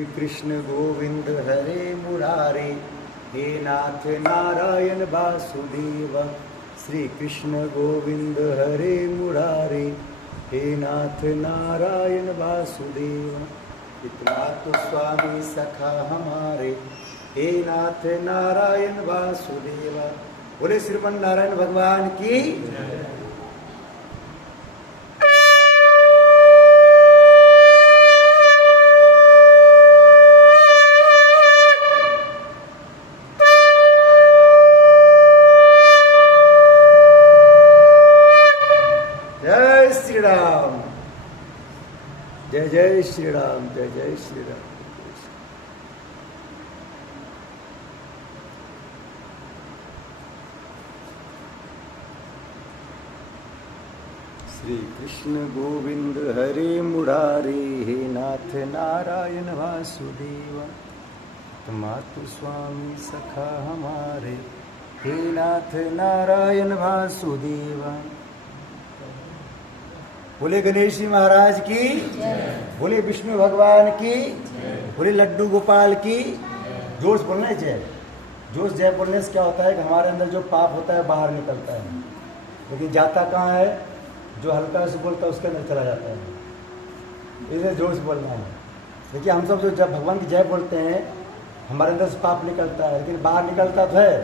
श्री कृष्ण गोविंद हरे मुरारे, हे नाथ नारायण वासुदेव। श्री कृष्ण गोविंद हरे मुरारे, हे नाथ नारायण वासुदेव। इतना तो स्वामी सखा हमारे, हे नाथ नारायण वासुदेव। बोले श्रीमन नारायण भगवान की। जय श्री राम, जय जय श्री राम, जय जय श्री राम। श्री कृष्ण गोविंद हरे मुरारे, हे नाथ नारायण वासुदेव। मातु स्वामी सखा हमारे, हे नाथ नारायण वासुदेव। बोले गणेश जी महाराज की, बोले विष्णु भगवान की, बोले लड्डू गोपाल की। जोश बोलने जय, जोश जय बोलने से क्या होता है कि हमारे अंदर जो पाप होता है बाहर निकलता है, लेकिन जाता कहाँ है? जो हल्का से बोलता है उसके अंदर चला जाता है। इसे जोश बोलना है। देखिए हम सब जो जब भगवान की जय बोलते हैं हमारे अंदर से पाप निकलता है, लेकिन बाहर निकलता तो है,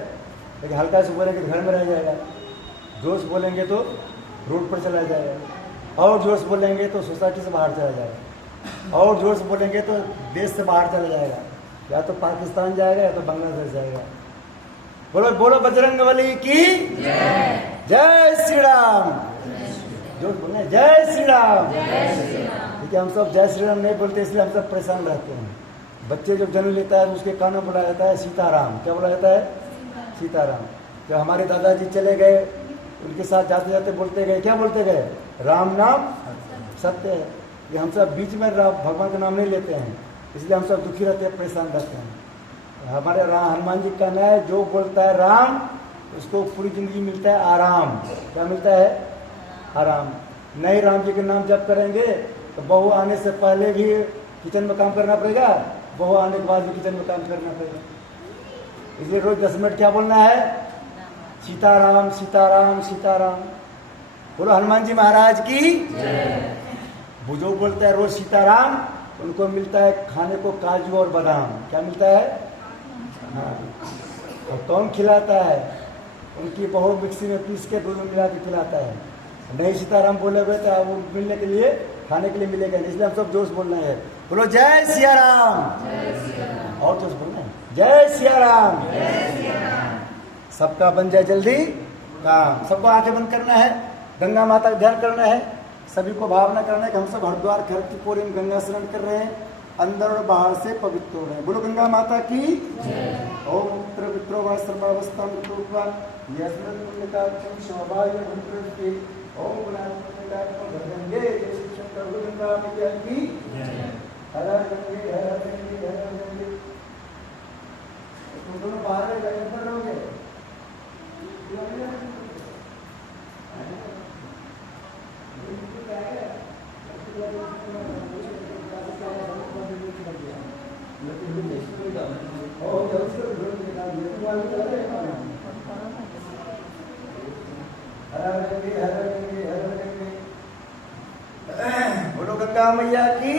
लेकिन हल्का से बोलेंगे तो घर में रह जाएगा। जोश बोलेंगे तो रोड पर चला जाएगा, और जोश बोलेंगे तो सोसाइटी से बाहर चला जाएगा, और जोश बोलेंगे तो देश से बाहर चला जाएगा, या तो पाकिस्तान जाएगा या तो बांग्लादेश जाएगा। बोलो बोलो बजरंगबली की जय श्री राम। जोश बोलना है जय श्री राम। देखिए हम सब जय श्री राम नहीं बोलते, इसलिए हम सब परेशान रहते हैं। बच्चे जब जन्म लेता है तो उसके कानों बोला जाता है सीताराम। क्या बोला जाता है? सीताराम। जब हमारे दादाजी चले गए उनके साथ जाते जाते बोलते गए, क्या बोलते गए? राम नाम सत्य है। ये हम सब बीच में भगवान का नाम नहीं लेते हैं, इसलिए हम सब दुखी रहते हैं, परेशान रहते हैं। हमारे हनुमान जी का कहना है जो बोलता है राम उसको पूरी जिंदगी मिलता है आराम। क्या मिलता है? आराम। नहीं राम जी के नाम जप करेंगे तो बहू आने से पहले भी किचन में काम करना पड़ेगा, बहू आने के बाद भी किचन में काम करना पड़ेगा। इसलिए रोज 10 मिनट क्या बोलना है? सीताराम सीताराम सीताराम। बोलो हनुमान जी महाराज की। जो बोलता है रोज सीताराम उनको मिलता है खाने को काजू और बादाम। क्या मिलता है? हाँ। और कौन खिलाता है? उनकी बहू मिक्सी में पीस के दूध में मिला के खिलाता है। नहीं सीताराम बोले हुए तो वो मिलने के लिए खाने के लिए मिलेगा नहीं, इसलिए हम सब जोश बोलना है। बोलो जय सिया राम। और जोश बोलना है जय सिया राम। सबका बन जाए जल्दी काम। सबको आंखें बंद करना है, गंगा माता का ध्यान करना है, सभी को भावना करना है कि हम सब हरिद्वार खरगपुर में गंगा स्नान कर रहे हैं, अंदर और बाहर से पवित्र हो रहे हैं। बोलो गंगा माता की। ओम पुत्र पित्रो व सर्वावस्था मृत्युवा यस्मिन् पुण्यकाक्षं सौभाग्य भूतृष्टि। ओम गंगे शंकर गंगा मैया की। हर हर गंगे हर हर गंगे हर हर गंगे। तुम दोनों बाहर में गए रहोगे। बोलो गंगा मैया की।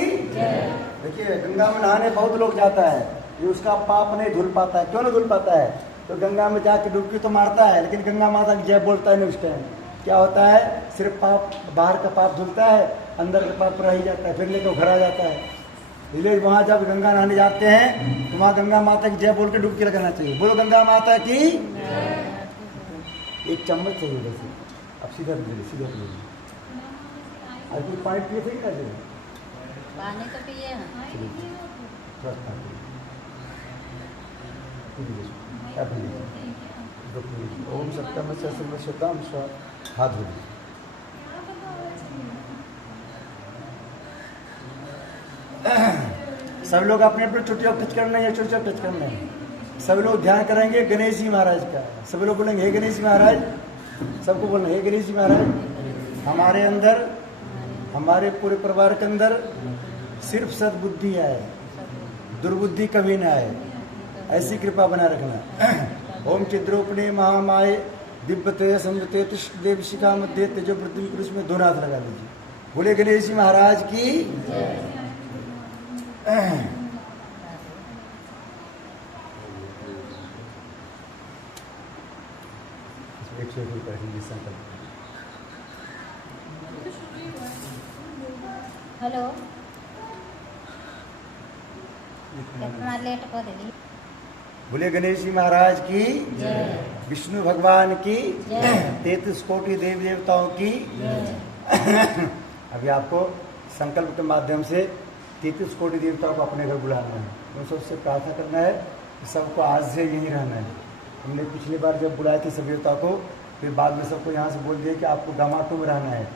देखिए गंगा में नहाने बहुत लोग जाता है, ये उसका पाप नहीं धुल पाता है। क्यों नहीं धुल पाता है? तो गंगा में जाके डुबकी तो मारता है, लेकिन गंगा माता की जय बोलता है नहीं। उस टाइम क्या होता है? सिर्फ पाप, बाहर का पाप धुलता है, अंदर का पाप रह ही जाता है, फिर लेकर घर आ जाता है। इसलिए वहाँ जब गंगा नहाने जाते हैं तो वहाँ गंगा माता की जय बोल के डुबकी लगाना चाहिए। बोलो गंगा माता की। एक चम्मच चाहिए वैसे, अब सीधा सीधा आज कोई पानी पिए थे क्या? पानी तो पिए ओम सप्तम सर्वशताम स्व। हाथ धो। सब लोग अपने अपने चोटियों टच करना है, चोटियों टच करना है। सब लोग ध्यान करेंगे गणेश जी महाराज का। सब लोग बोलेंगे हे गणेश जी महाराज। सबको बोलना हे गणेश जी महाराज। हमारे अंदर, हमारे पूरे परिवार के अंदर सिर्फ सद्बुद्धि है, दुर्बुद्धि कभी ना आए, ऐसी कृपा बना रखना। ओम चिद्रोपणे महामाये दिव्यते संवते कृष्ण देव शिखा मध्य तेजो पृथ्वी पुरुष में दोनों हाथ लगा लीजिए। बोले गणेश जी महाराज की। हेलो कितना लेट कर दिली। बोले गणेश जी महाराज की, विष्णु भगवान की, 33 कोटि देवी देवताओं की। अभी आपको संकल्प के माध्यम से 33 कोटि देवताओं को अपने घर बुलाना है। तो सबसे प्रार्थना करना है कि सबको आज से यहीं रहना है। हमने पिछली बार जब बुलाए थे सभी देवताओं को, फिर बाद में सबको यहाँ से बोल दिया कि आपको गामाटू में रहना है।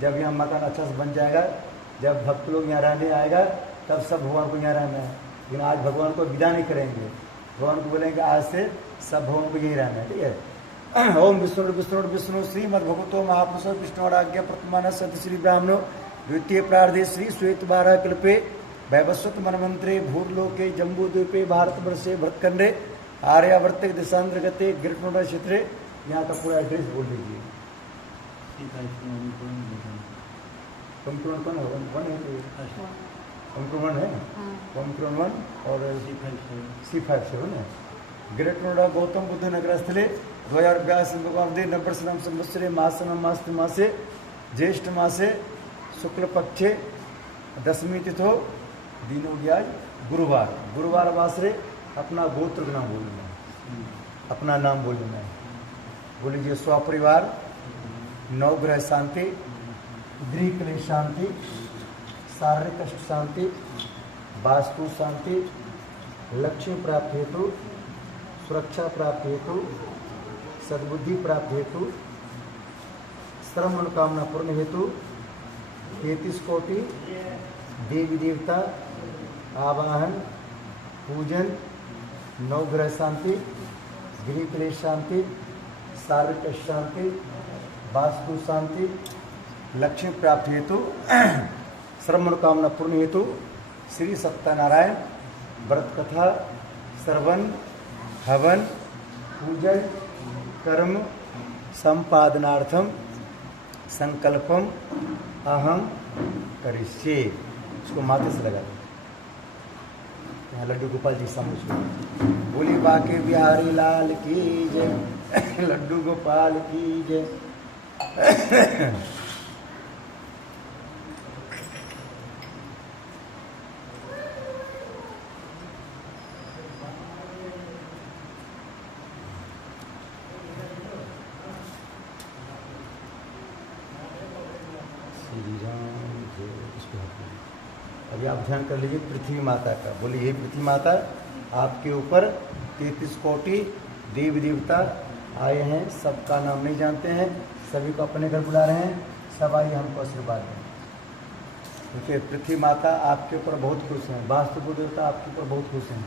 जब यहाँ मकान अच्छा से बन जाएगा, जब भक्त लोग यहाँ रहने आएगा, तब सब भगवान को यहाँ रहना है। लेकिन आज भगवान को विदा नहीं करेंगे, भगवान को बोलेंगे आज से सब भगवान को यहीं रहना है। ठीक है। ओम विष्णु विष्णु विष्णु श्रीमद भगवतो महापुरुषो विष्णुराज्ञा प्रतमान सत्य श्री ब्राह्मणो द्वितीय प्रार्धे श्री श्वेत बारह कल्पे वैवस्वत मनमंत्रे भूर्लोके जम्बूद्वीपे भारतवर्षे भरतखंडे आर्यावर्त देशांतर्गते गिरटनोड़ा क्षेत्रे। यहाँ का पूरा एड्रेस बोल दीजिए। कमक्रोन है, कमक्रोन 1 और C57 है। ग्रेट नोएडा गौतम बुद्ध नगर स्थले 2022 नंबर संवत्सरे मासे ज्येष्ठ मासे शुक्ल पक्षे दशमी तिथो दिन हो गया गुरुवार। गुरुवार वासरे अपना गोत्र का नाम बोलना है, अपना नाम बोलना है। बोलीजिए स्वपरिवार, नवग्रह शांति, गृह क्लेश शांति, शारीरिक कष्ट शांति, वास्तु शांति, लक्ष्मी प्राप्ति हेतु, सुरक्षा प्राप्ति हेतु, सद्बुद्धि प्राप्ति हेतु, सर्व मनोकामना पूर्ण हेतु 33 कोटि देवी देवता आवाहन पूजन, नवग्रह शांति, गृह क्लेश शांति, शारीरिक कष्ट शांति, वास्तु शांति, लक्ष्मी प्राप्ति हेतु, सर्व मनोकामना पूर्ण हेतु श्री सत्यनारायण व्रत कथा श्रवण हवन पूजन कर्म संपादनार्थम संकल्पम अहम करिष्ये। इसको माथे से लगा दो। यहाँ लड्डू गोपाल जी सामने बोली बाके बिहारी लाल की जय, लड्डू गोपाल की जय। अभी आप ध्यान कर लीजिए पृथ्वी माता का। बोलिए हे पृथ्वी माता, आपके ऊपर 33 कोटि देवी देवता आए हैं। सबका नाम नहीं जानते हैं, सभी को अपने घर बुला रहे हैं। सब आइए हमको आशीर्वाद दें। क्योंकि पृथ्वी माता आपके ऊपर बहुत खुश हैं, वास्तु देवता आपके ऊपर बहुत खुश हैं,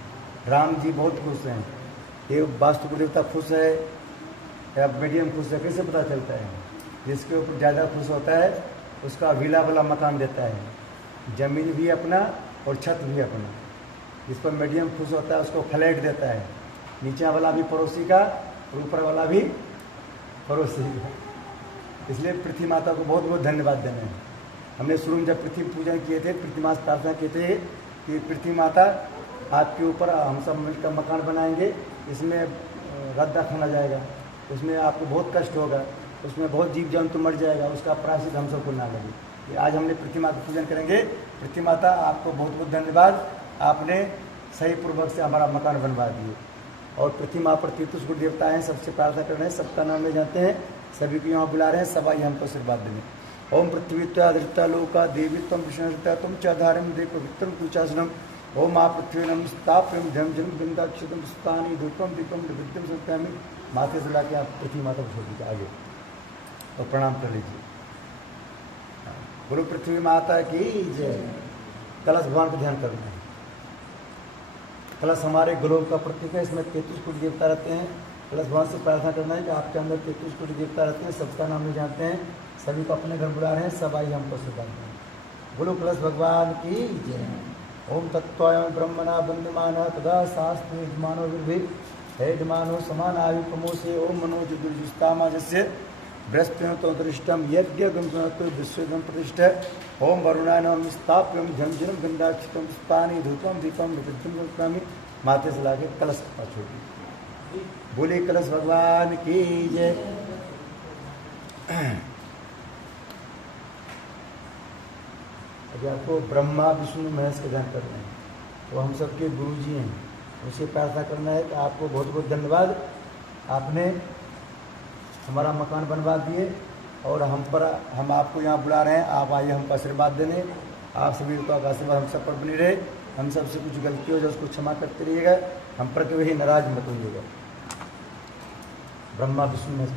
राम जी बहुत खुश हैं। ये वास्तु देवता खुश है या मीडियम खुश है, कैसे पता चलता है? जिसके ऊपर ज़्यादा खुश होता है उसका विला वाला मकान देता है, जमीन भी अपना और छत भी अपना। जिस पर मीडियम खुश होता है उसको फ्लैट देता है, नीचे वाला भी पड़ोसी का और ऊपर वाला भी पड़ोसी का। इसलिए पृथ्वी माता को बहुत बहुत धन्यवाद देना है। हमने शुरू में जब पृथ्वी पूजन किए थे, पृथ्वी माता प्रार्थना किए थे कि पृथ्वी माता आपके ऊपर हम सब मिलकर मकान बनाएंगे, इसमें रद्दा खाना जाएगा, उसमें आपको बहुत कष्ट होगा, उसमें बहुत जीव जंतु मर जाएगा, उसका प्रायश्चित हम सबको ना लगे। आज हमने पृथ्वी माता पूजन करेंगे। पृथ्वी माता आपको बहुत बहुत धन्यवाद, आपने सही पूर्वक से हमारा मकान बनवा दिए। और पृथ्वी माँ पर 33 गुरु देवता हैं, सबसे प्रार्थना कर रहे हैं, सबका नाम नहीं जानते हैं, सभी को यहाँ बुला रहे हैं। सब आइए हमको आशीर्वाद देंगे। ओम पृथ्वीत्वाधृता लोका देवी तम विष्णुता तुम चाधारम देव पवित्रम कुचासनम। ओम आ पृथ्वी नम स्थाप्यम धम जन्म गंगाक्षतम स्थानी धूपम दीपम विद्यम संस्थामी। माथे से ला के आप पृथ्वी माता को छोड़ दीजिए आगे और प्रणाम कर लीजिए। गुरु पृथ्वी माता की जय। कलश भगवान को ध्यान करना है। कलश हमारे ग्लोब का प्रतीक है, इसमें 33 कोटि देवता रहते हैं। कलश भगवान से प्रार्थना करना है कि आपके अंदर 33 कोटि देवता रहते हैं, सबका नाम नहीं जानते हैं, सभी को अपने घर बुला रहे हैं। सब आइए हमको आशीर्वाद दें। बोलो कलश भगवान की जय। ओम तत्त्वायं ब्रह्मणा बंधमाना तदा शास्त्र यजमानो विर्भिः यजमानो समानायु प्रमोसे ओम मनोज दुर्जुस्तामाजस्य बृहस्पतिं तो दृष्टम यज्ञगं तो विश्वगं प्रतिष्ठ ओम वरुणानां स्थाप्यं झंझनं गंधाक्षितं पुष्पानि धूपं दीपं विद्युतं समर्पयामि। माथे से लाके कलश पर छोड़ी। बोले कलश भगवान की जय। अभी आपको ब्रह्मा विष्णु महेश का ध्यान करना है, तो हम सबके गुरु जी हैं, उसे प्रार्थना करना है कि आपको बहुत बहुत धन्यवाद, आपने हमारा मकान बनवा दिए और हम आपको यहाँ बुला रहे हैं, आप आइए हमको आशीर्वाद देने। आप सभी का आशीर्वाद हम सब पर बनी रहे। हम सबसे कुछ गलती हो जाए उसको क्षमा करते रहिएगा, हम पर कभी नाराज मत होइएगा। ब्रह्मा विष्णु महेश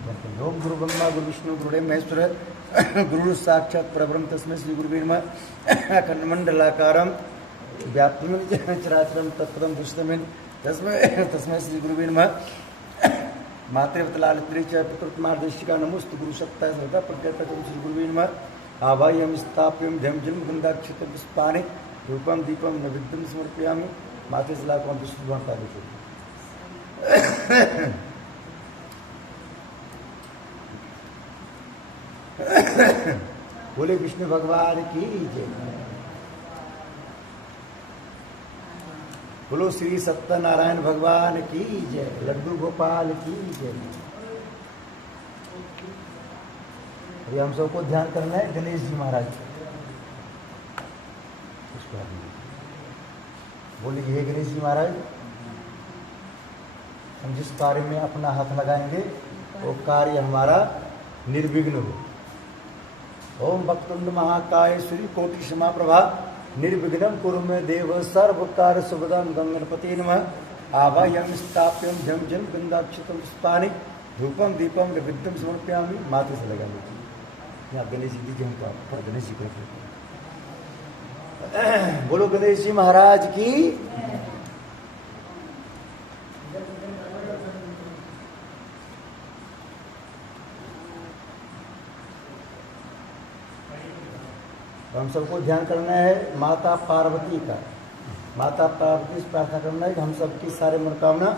ओम गुरु ब्रह्मा गुरु विष्णु गुरुदेव महेश्वर गुरु साक्षात परब्रह्म तस्मै श्री गुरुवे नमः। अखंडमंडलाकारं व्याप्तं चराचरं तत्पदं दृष्टमेन तस्मै श्री गुरुवे नमः। मातृवतलालित्री च पितृत्मार्देशिका नमोस्तु गुरु सत्ताय सर्वदा प्रज्ञातं श्री गुरुवे नमः। आवाह्यं स्थाप्यं झंझनं गन्धाक्षितं पुष्पाणि धूपं दीपं नैवेद्यं समर्पयामि। माथे से लाकर विष्णु भगवान का देखो। बोले विष्णु भगवान की जय। बोलो श्री सत्यनारायण भगवान की जय। लड्डू गोपाल की जय। अभी हम सबको ध्यान करना है गणेश जी महाराज। बोले हे गणेश जी महाराज, हम जिस कार्य में अपना हाथ लगाएंगे वो कार्य हमारा निर्विघ्न हो। ओम वक्रतुंड महाकाय श्री कोटि समाप्रभा निर्विघ्नं कुरु मे देव सर्व कार्य सुभदं गणपते नमः। आवाह्यं स्थाप्यं झंझनं गंधाक्षितं पुष्पाणि धूपं दीपं नैवेद्यं समर्पयामि। माथे से लगा लीजिए। यहाँ गणेश जी दीजिए हमको, गणेश जी को। बोलो गणेश जी महाराज की। हम सबको ध्यान करना है माता पार्वती का। माता पार्वती से प्रार्थना करना है कि हम सबकी सारे मनोकामना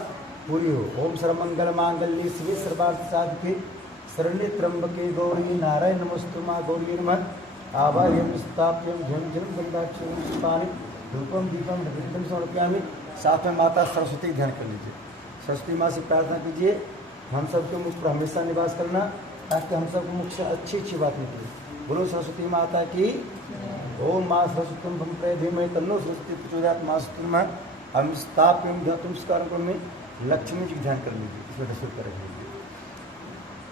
पूरी हो। ओम सर्वमंगल मांगल्ये शिवे सर्वार्थ साधिके शरण्ये त्र्यंबके गौरी नारायण नमोस्तुते गौरी नमः। आवाह्यं स्थाप्यं झंझनं गंधाक्षितं पुष्पाणि धूपं दीपं नैवेद्यं समर्पयामि। साथ में माता सरस्वती ध्यान कर लीजिए। सरस्वती माँ से प्रार्थना कीजिए हम सबके मुख पर हमेशा निवास करना, ताकि हम सबको मुख से अच्छी अच्छी बात निकले। बोलो सरस्वती माता की। ओम माँ सरस्वती भम प्रधीमहि तन्नो सरस्वती प्रचोदयात्। माँ सरस्वती माँ हम स्थाप्यं ध्यातुं स्कारं में लक्ष्मी जी ध्यान कर लीजिए। इसमें दस्तूर कर लीजिए।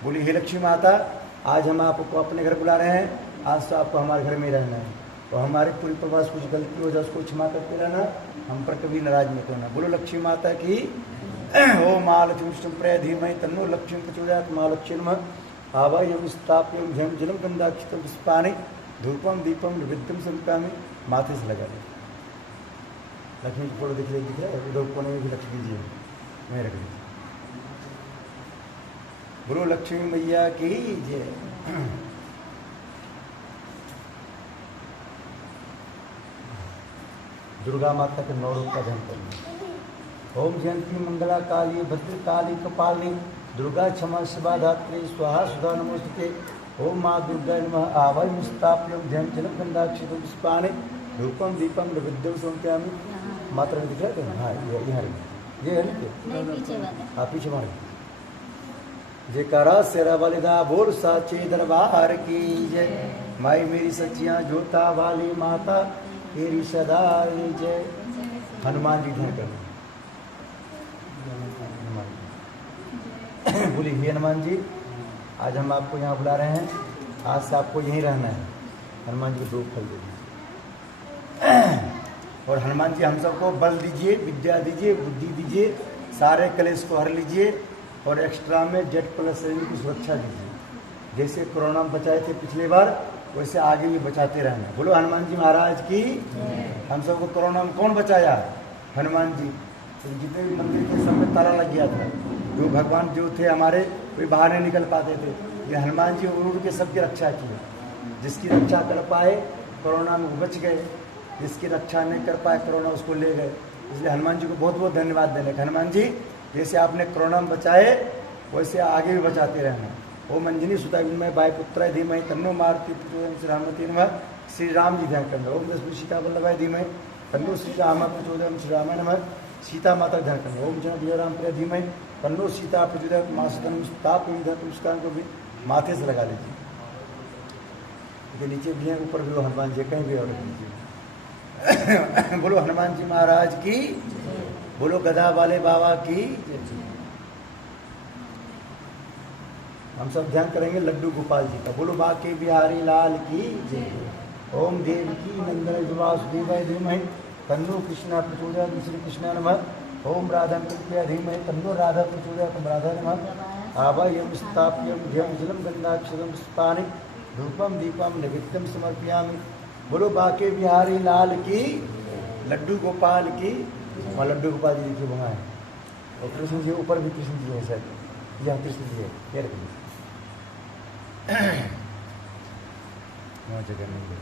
बोली हे लक्ष्मी माता, आज हम आपको अपने घर बुला रहे हैं। आज तो आपको हमारे घर में रहना है, तो हमारे पूरी परिवार से कुछ गलती हो जाए उसको क्षमा करते रहना, हम पर कभी नाराज मत होना। बोलो लक्ष्मी माता की। ओम माँ लक्ष्मी प्रधीमहि तन्नो लक्ष्मी प्रचोदयात्। माँ लक्ष्मी नमः। आवाह्यं स्थाप्यं झंझनं गंधाक्षितं पुष्पाणि धूपं दीपं नैवेद्यं समर्पयामि। माथे से लगा दें। लक्ष्मी की फोटो दिख रहा है, उधर कोने में भी लक्ष्मी जी है, मैं रख दीजिए। बोलो लक्ष्मी मैया की जय। दुर्गा माता के 9 रूप का ध्यान करना। ओम जयंती मंगला काली भद्रकाली कपालिनी दुर्गा क्षमा शिवा धात्री स्वाहा सुधा नमोस्तुते। ओम माँ दुर्गा नमः। आवाह्यं स्थाप्यं झंझनं गंधाक्षितं पुष्पाणि धूपं दीपं नैवेद्यं समर्पयामि। माता ने दिख रहा है। हाँ ये है आप पीछे मारे। जयकारा शेरा वाली दा बोल साचे दरबार की जय। माई मेरी सच्चियाँ जोता वाली माता तेरी सदा जय। हनुमान जी ध्यान करना। बोली हे हनुमान जी, आज हम आपको यहाँ बुला रहे हैं, आज से आपको यहीं रहना है। हनुमान जी को 2 फल दे दीजिए। और हनुमान जी हम सबको बल दीजिए, विद्या दीजिए, बुद्धि दीजिए, सारे कलेश को हर लीजिए और एक्स्ट्रा में Z+ शरीर की सुरक्षा दीजिए। जैसे कोरोना में बचाए थे पिछली बार, वैसे आगे भी बचाते रहना। बोलो हनुमान जी महाराज की। हम सबको कोरोना में कौन बचाया? हनुमान जी। तो जितने भी मंदिर के सब में ताला लग गया था, जो भगवान जो थे हमारे वे बाहर नहीं निकल पाते थे, ये हनुमान जी उड़ के सबकी रक्षा की। जिसकी रक्षा कर पाए, कोरोना में वो बच गए। जिसकी रक्षा नहीं कर पाए कोरोना उसको ले गए। इसलिए हनुमान जी को बहुत बहुत धन्यवाद देने का। हनुमान जी जैसे आपने कोरोना में बचाए वैसे आगे भी बचाते रहना। ओम अंजनी सुता विद्महे वायुपुत्राय धीमहि तन्नो मारुति प्रचोदयात् श्रीरामति नमः। श्री राम जी ध्यान करना। ओम दशमी सीता वल्लभाय धीमहि तन्नो श्री राम प्रचोदयात् श्री रामाय नमः। सीता माता ध्यान करना। ओम जन विजय राम प्रिय धीमहि तन्नो सीता प्रचोदयात् मासुतन ताप नमस्कार को भी माथे से लगा लीजिए। नीचे भी है ऊपर भी हो हनुमान जी कहीं भी और रख लीजिए। बोलो हनुमान जी महाराज की, बोलो गदा वाले बाबा की। हम सब ध्यान करेंगे लड्डू गोपाल जी का। बोलो बाके बिहारी लाल की जय। ओम देव की नंदन वासुदेवाय धीमहि तन्नो कृष्णा प्रचोदयात् श्री कृष्णा नमः। ओम राधा कृपया धीमहि तन्नो राधा प्रचोदयात् राधा नमः। आवाह्यम स्थाप्यम ध्यम जलम गंगाक्षरम पुष्पाणि धूपम दीपम नैवेद्यम समर्पयामि। बोलो बाके बिहारी लाल की, लड्डू गोपाल की। वहाँ लड्डू गोपाल जी देखिए वहाँ है। और कृष्ण जी ऊपर भी कृष्ण जी है शायद। यहाँ कृष्ण जी है, ये रखिए वहाँ जगह नहीं है।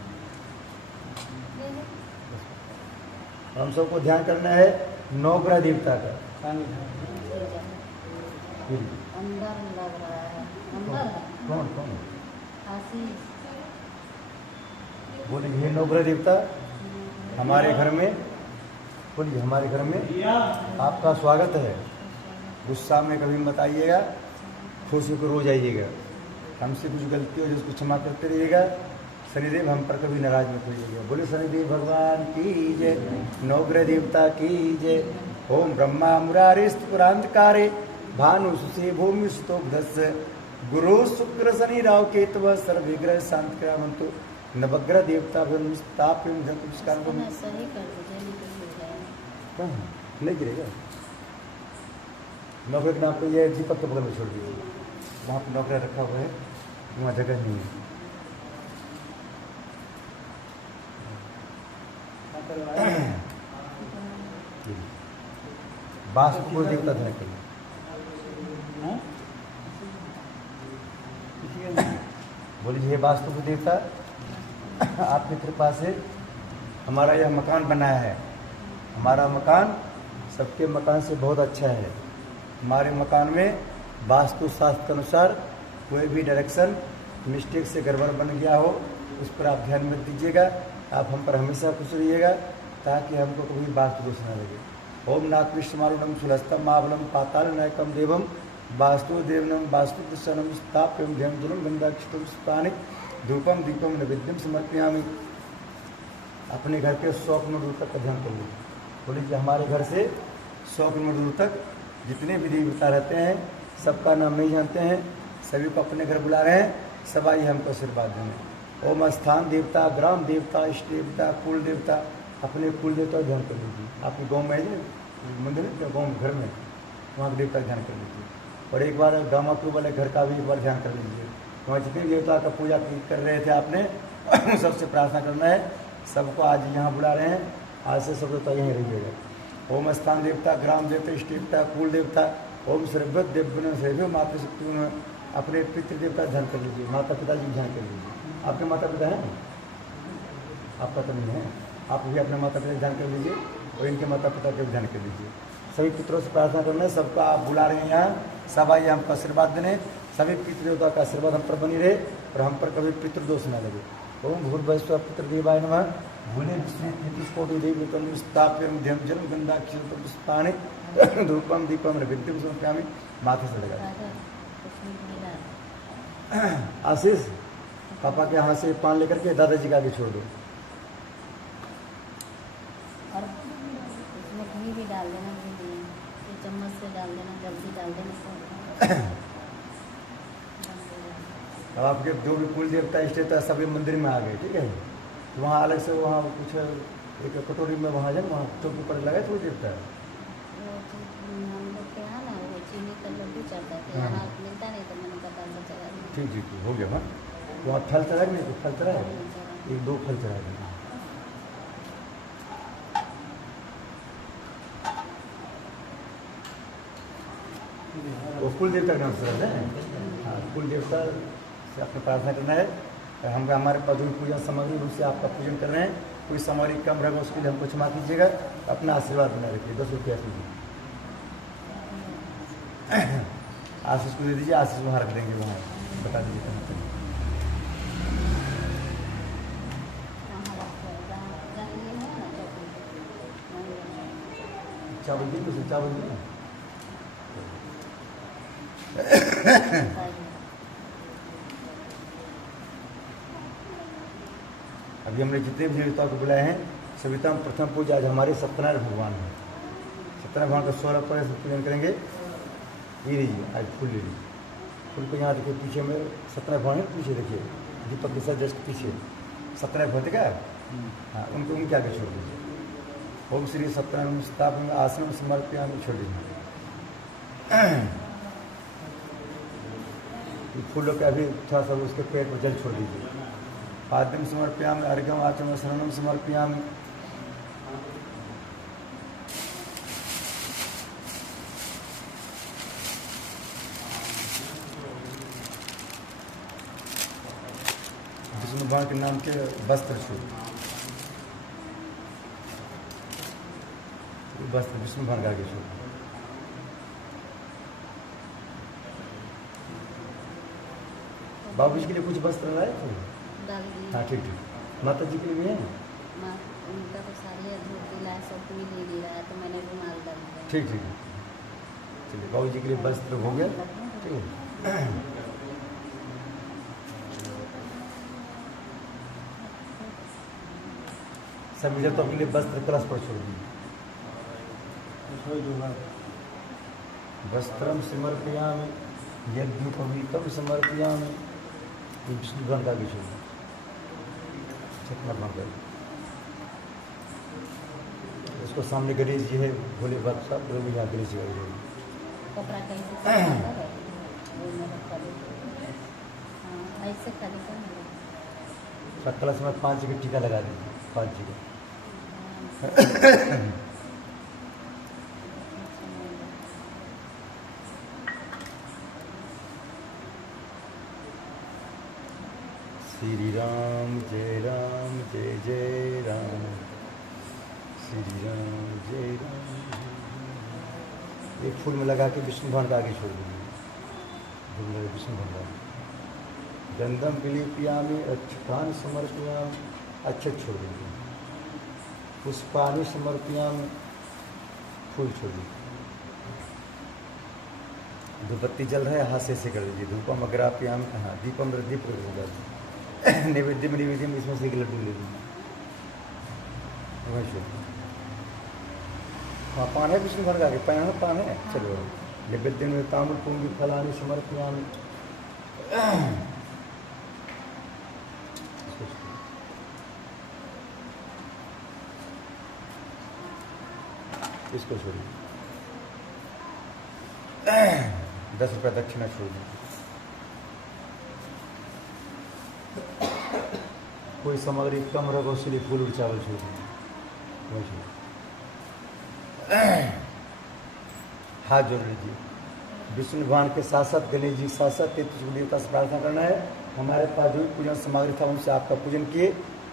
हम सबको ध्यान करना है नवग्रह देवता का। अंदर लग रहा है, अंदर कौन कौन आशीष। बोलिए हे नवग्रह देवता हमारे घर में, बोलिए हमारे घर में आपका स्वागत है। गुस्सा में कभी मत आइएगा, खुश होकर रोज आइएगा। हमसे कुछ गलती हो जिसको क्षमा करते रहिएगा। शनिदेव हम पर कभी नाराज मत होइएगा। बोले शनिदेव भगवान की जय, नवग्रह देवता की जय। ओम ब्रह्मा मुरारिस्तुरांधकारे भानु सुसे भूमि सुतोग्धस्य गुरु शुक्र शनि राव केतव सर्वविग्रह शांत करावंतु। नवग्रह देवता स्थाप्यम नमस्कार को सही कर दीजिए, निकल जाए। नहीं गिरेगा। नौकरी के नाम पर ये दीपक के बगल में छोड़ दीजिए। वहाँ पर नौकरी रखा हुआ है, वहाँ जगह नहीं है। वास्तु देवता ध्यान करिए। बोलिए हे वास्तु देवता आपकी कृपा से हमारा यह मकान बना है। हमारा मकान सबके मकान से बहुत अच्छा है। हमारे मकान में वास्तु शास्त्र के अनुसार कोई भी डायरेक्शन मिस्टेक से गड़बड़ बन गया हो उस पर आप ध्यान मत दीजिएगा। आप हम पर हमेशा खुश रहिएगा ताकि हमको कभी वास्तु दोष न लगे। ओम नाथ विष्णुमारूढ़ सुलस्तम महाबलम पाताल नायकम देवम वास्तु देवनम वास्तु प्रसन्नम स्थाप्यम ध्यम जलम गंगाक्षरम पुष्पाणि धूपम दीपम नैवेद्यम समर्पयामि। अपने घर के 100 किलोमीटर दूर तक का ध्यान कर लीजिए। बोलिए हमारे घर से 100 किलोमीटर दूर तक जितने भी देवता रहते हैं सबका नाम नहीं जानते हैं, सभी को अपने घर बुला रहे हैं। सब आइए हमको आशीर्वाद देंगे। ओम स्थान देवता, ग्राम देवता, इष्ट देवता, कुल देवता, अपने कुल देवता ध्यान कर लीजिए। आपके गाँव में है मंदिर है, गाँव में घर में वहाँ के देवता ध्यान कर लीजिए। और एक बार गाँव के वाले घर का भी एक बार ध्यान कर लीजिए। वहाँ जितने देवता का पूजा कर रहे थे आपने सबसे प्रार्थना करना है। सबको आज यहाँ बुला रहे हैं, आज से सब देवता यहीं रहिएगा। ओम स्थान देवता, ग्राम देवता, इष्ट देवता, कुल देवता, ओम सर्वभ्य देव सर्व मातृ शक्ति। अपने पितृ देवता ध्यान कर लीजिए। माता पिता जी ध्यान कर लीजिए। आपके माता पिता हैं? आपका तो नहीं है। आप भी अपने माता पिता ध्यान कर लीजिए और इनके माता पिता का भी ध्यान कर लीजिए। सभी पितरों से प्रार्थना करना है। सबको आप बुला रहे हैं यहाँ, सब आइए हमको आशीर्वाद देने। सभी पितृदेवता का आशीर्वाद हम पर बनी रहे और हम पर कभी पितृदोष न लगे। ओम भूर्भुवस्सुः पितृदेवाय नमः। भूले विस्तृत देवी कलु स्थाप्यम ध्यम जलम गंगाक्षरम पुष्पाणि धूपम दीपम नैवेद्यम समर्पयामि। माथे से लगा आशीष पापा के हाथ से पान लेकर के दादाजी का आगे छोड़ दो। और उसमें घी भी डाल देना, घी चम्मच से डाल देना, जल्दी डाल देना। अब आपके जो भी कुल देवता इष्ट देवता सभी मंदिर में आ गए, ठीक है। तो वहाँ अलग से वहाँ कुछ एक कटोरी में वहाँ जाए, वहाँ चौकी पर लगाए तो देवता है। हम लोग के यहाँ ना वो चीनी का लड्डू चढ़ता है, यहाँ मिलता नहीं तो मैंने पता नहीं चला। ठीक ठीक ठीक हो गया। हाँ वहाँ फल चढ़ा नहीं, तो फल चढ़ा है, एक दो फल चढ़ा देना। वो कुल देवता का नाम से है। हाँ कुल देवता से आपने प्रार्थना करना है। हम हमारे पास जो पूजा सामग्री उससे आपका पूजन कर रहे हैं। कोई सामग्री कम रहेगा उसके लिए हमको क्षमा कीजिएगा, अपना आशीर्वाद बनाए रखिए। 10 रुपया से आशीष को दे दीजिए, आशीष वहाँ रख देंगे, वहाँ बता दीजिए कहाँ पर। चावल दी उसे, चावल दी ना। अभी हमने जितने भी देवताओं को बुलाए हैं सविता में प्रथम पूजा आज हमारे सत्यनारायण भगवान है। सत्यनारायण भगवान का 16 पर पूजन करेंगे। ये लीजिए, आज फूल ले लीजिए। फूल को यहाँ देखिए, पीछे में सत्यनारायण भगवान है, पीछे देखिए दीपक के साथ जस्ट पीछे सत्यनारायण भगवान देखा है। हाँ, उनको उनके आगे छोड़ दीजिए। ओम श्री सत्यनारायण स्थापन आश्रम समर्पयामि, छोड़ दीजिए। फूलों का अभी थोड़ा सा उसके पेट पर जल छोड़ दीजिए। पाद्यम समर्पयामि, अर्घ्यम आचमन शरणम समर्पयामि। विष्णु भगवान के नाम के वस्त्र छू, वस्त्र विष्णु भगवान का आगे छू। बाबू जी के लिए कुछ वस्त्र लाए थे? हाँ ठीक ठीक। माता जी के लिए भी है? उनका तो साड़ी है, धोती लाया, सब कोई ले नहीं रहा है, तो मैंने रुमाल डाल दिया। ठीक ठीक। चलिए, बाबू जी के लिए वस्त्र हो गया। ठीक है। सब मिले तो अपने लिए वस्त्र कलश पर छोड़ दीजिए। वस्त्रम समर्पयामि, यज्ञोपवीतम समर्पयामि। विष्णु भगवान का भी छोड़ दीजिए। सतना भगवान उसको सामने गणेश जी है, भोले बाबा साहब, वो भी यहाँ गणेश जी है। कपड़ा कैसे ऐसे खाली कर कलश में 5 की टीका लगा दीजिए, 5 जी का। श्री राम जय जय राम, श्री राम जय राम। एक फूल में लगा के विष्णु भगवान का आगे छोड़ दीजिए। विष्णु भगवान गंधम विलेपयामि, अक्षतानि समर्पयामि, अक्षत छोड़ दीजिए। पुष्पानि समर्पयामि, फूल छोड़ दीजिए। धूपबत्ती जल रहा है, हाथ से कर दीजिए। धूपम अग्रापयामि, हाँ दीपम दीप कर दीजिए। नैवेद्य में इसमें से एक लड्डू ले लीजिए। हाँ पान है विष्णु भगवान का आगे, पान है, पान है। चलो नैवेद्य में ताम्र पुंगी फलानि समर्पयामि। इसको छोड़िए। 10 रुपये दक्षिणा छोड़ दीजिए। कोई सामग्री कम रहो उसके फूल और चावल छोड़ दीजिए। हाथ जोड़ लीजिए। विष्णु भगवान के साथ साथ गणेश जी साथ साथ देवता से प्रार्थना करना है। हमारे पास जो भी पूजन सामग्री था उनसे आपका पूजन किए।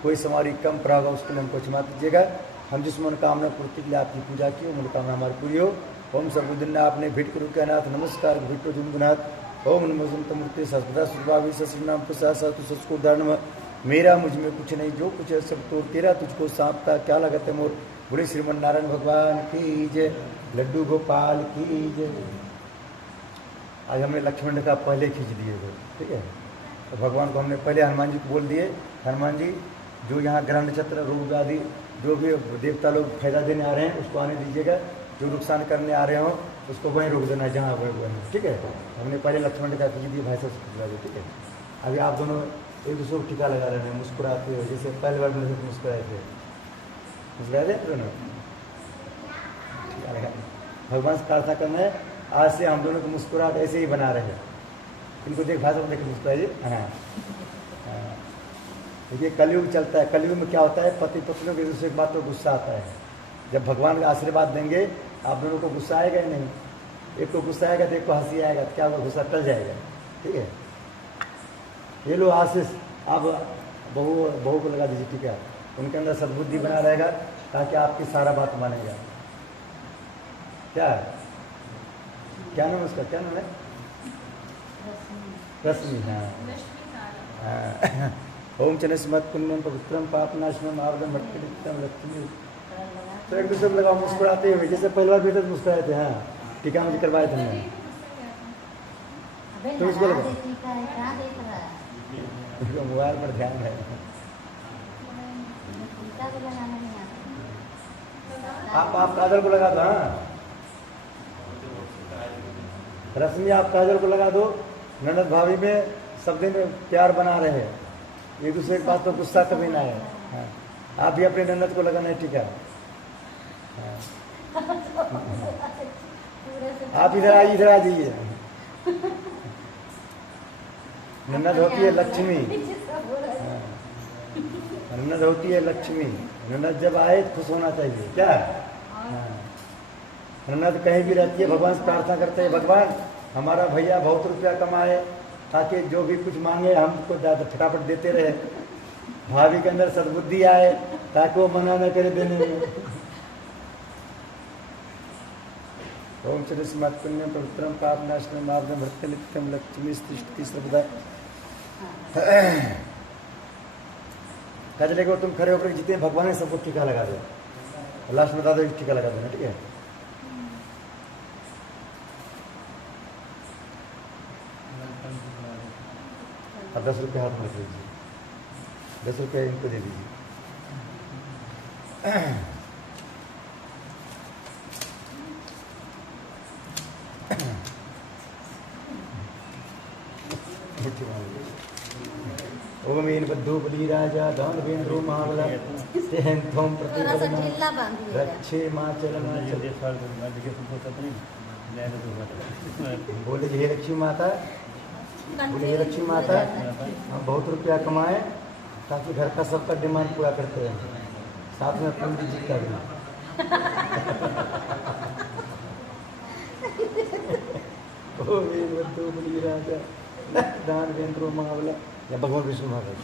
कोई सामग्री कम पड़ा होगा उसके लिए हमको क्षमा दीजिएगा। हम जिस मनोकामना पूर्ति के लिए आपकी पूजा की वो मनोकामना हमारी पूरी हो। ओम सर्वदिन आपने भिट करो क्या नाथ, नमस्कार भिटो जुनगुनाथ। ओम नमो मूर्ति सर्वदा सुभावी सनाम प्रसाद सचको धर्म। मेरा मुझ में कुछ नहीं, जो कुछ है सब तो तेरा, तुझको सांपता क्या लगत है मोर। बोले श्रीमन नारायण भगवान की जय, लड्डू गोपाल की जय। आज हमने लक्ष्मण का पहले खींच दिए थे, ठीक है। तो भगवान को हमने पहले हनुमान जी को बोल दिए, हनुमान जी जो यहाँ ग्रह नक्षत्र रोग आदि जो भी देवता लोग फायदा देने आ रहे हैं उसको आने दीजिएगा। जो नुकसान करने आ रहे हो उसको वहीं रोक देना है जहाँ वहीं वहीं, ठीक है। हमने पहले लक्ष्मण का खींच दिए, भाई साहब से दिए, ठीक है। अभी आप दोनों एक दूसरे को टीका लगा रहे हैं, मुस्कुराते हो, जैसे पहली बार मेरे से मुस्कुराए थे, मुस्कुराए थे दोनों। टीका लगा भगवान से प्रार्थना करना है, आज से हम दोनों को मुस्कुराहट ऐसे ही बना रहे हैं। इनको देख भाषा में देख मुस्कुराइए। हाँ देखिए कलयुग चलता है, कलयुग में क्या होता है, पति पत्नियों के दूसरे की बात तो गुस्सा आता है। जब भगवान का आशीर्वाद देंगे आप दोनों को गुस्सा आएगा ही नहीं। एक को गुस्सा आएगा तो एक को हंसी आएगा, तो क्या होगा, गुस्सा टल जाएगा, ठीक है। ये लो आशीष, आप बहू को लगा दीजिए, ठीक है। उनके अंदर सद्बुद्धि बना रहेगा, ताकि आपकी सारा बात मानेगा। क्या है, क्या नाम उसका, क्या नाम है? रश्मि। हाँ हाँ। ओम चनस्मत् पुण्यम पवित्रम पापनाशनम आवरम भट्टितम लक्ष्मी। तो एक दूसरे को लगाओ, मुस्कुराते हुए, जैसे पहली बार बेटे मुस्कुराए थे। हाँ, टीका मुझे करवाए थे मैंने। तो इसको लगाओ, उसको मोबाइल पर ध्यान है। आप काजल को लगा दो। हाँ रश्मि, आप काजल को लगा दो। ननद भाभी में सब दिन प्यार बना रहे हैं, एक दूसरे के पास तो गुस्सा कभी ना है। हाँ, आप भी अपने ननद को लगाना है टीका। हाँ। आप इधर आ जाइए। ननद होती है लक्ष्मी। हाँ, ननद होती है लक्ष्मी। ननद जब आए खुश होना चाहिए। क्या? हाँ, ननद कहीं भी रहती है, भगवान से प्रार्थना करते हैं, भगवान हमारा भैया बहुत रुपया कमाए, ताकि जो भी कुछ मांगे हमको ज़्यादा फटाफट देते रहे। भाभी के अंदर सद्बुद्धि आए, ताकि वो मना न करे देने में। ओम चरस्मत् पुण्यम पवित्रम पापनाशनम आवरम भट्टितम लक्ष्मी तिष्ठति सर्वदा। कहते लेके तुम खड़े होकर जितने भगवान है सबको टीका लगा दो। लास्ट में बता दो, टीका लगा देना, ठीक है? अब 10 रुपये हाथ में रख लीजिए, 10 रुपये इनको दे दीजिए। ओम इन बद्धो बलि राजा दानवेंद्रो महाबला तेहं त्वं प्रतिपदना रक्षे माचल माचल। बोले हे लक्ष्मी माता, बोले हे लक्ष्मी माता, हम बहुत रुपया कमाए ताकि घर का सबका डिमांड पूरा करते हैं, साथ में पंडित जी का भी। ओम इन बद्धो बलि राजा दानवेंद्रो महाबला, या भगवान विष्णु महाराज।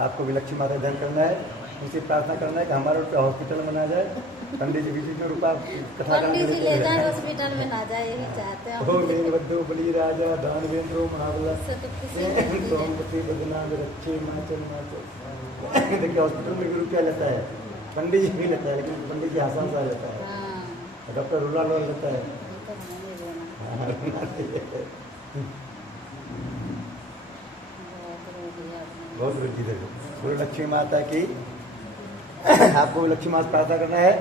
आपको भी लक्ष्मी माता धन करना है, उनसे प्रार्थना करना है कि हमारा रुपया हॉस्पिटल में ना जाए। पंडित जी बीच में रुपया कथा हॉस्पिटल में ना जाए, यही चाहते हैं। ओ मेरे बद्धो बलि राजा दानवेंद्रो महाबला त्वं प्रतिपदनाम रक्षे माचल माचल। देखिए हॉस्पिटल में भी रुपया लेता है, पंडित जी भी लेता है, लेकिन पंडित जी आसान सा लेता है, डॉक्टर रुला लेता है। बहुत रुचि देखो। बोलो लक्ष्मी माता की। आपको भी लक्ष्मी माता प्रार्थना करना है,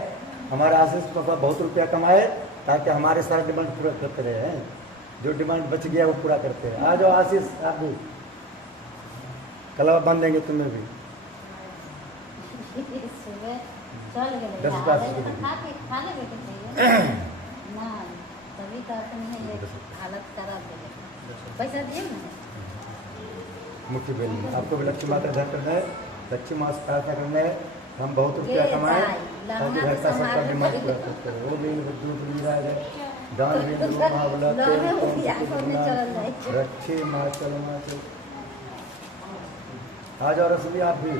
हमारा आशीष पापा बहुत रुपया कमाए ताकि हमारे सारे डिमांड पूरा करते रहे हैं, जो डिमांड बच गया वो पूरा करते रहे। आ जाओ आशीष, आप भी कलवा बांध देंगे तुम्हें भी। 10 पैसा दिए ना मुख्य बेल। आपको भी लक्ष्मी माता धन करना है, लक्ष्मी माता से प्रार्थना करना है, हम बहुत रुपया कमाए ताकि घर का सबका डिमांड पूरा करते रहे। वो बेल बद्धो बलि राजा दानवेंद्रो महाबला तेहं त्वं प्रतिपदनाम रक्षे माचल माचल। आ जाओ रश्मि, आप भी।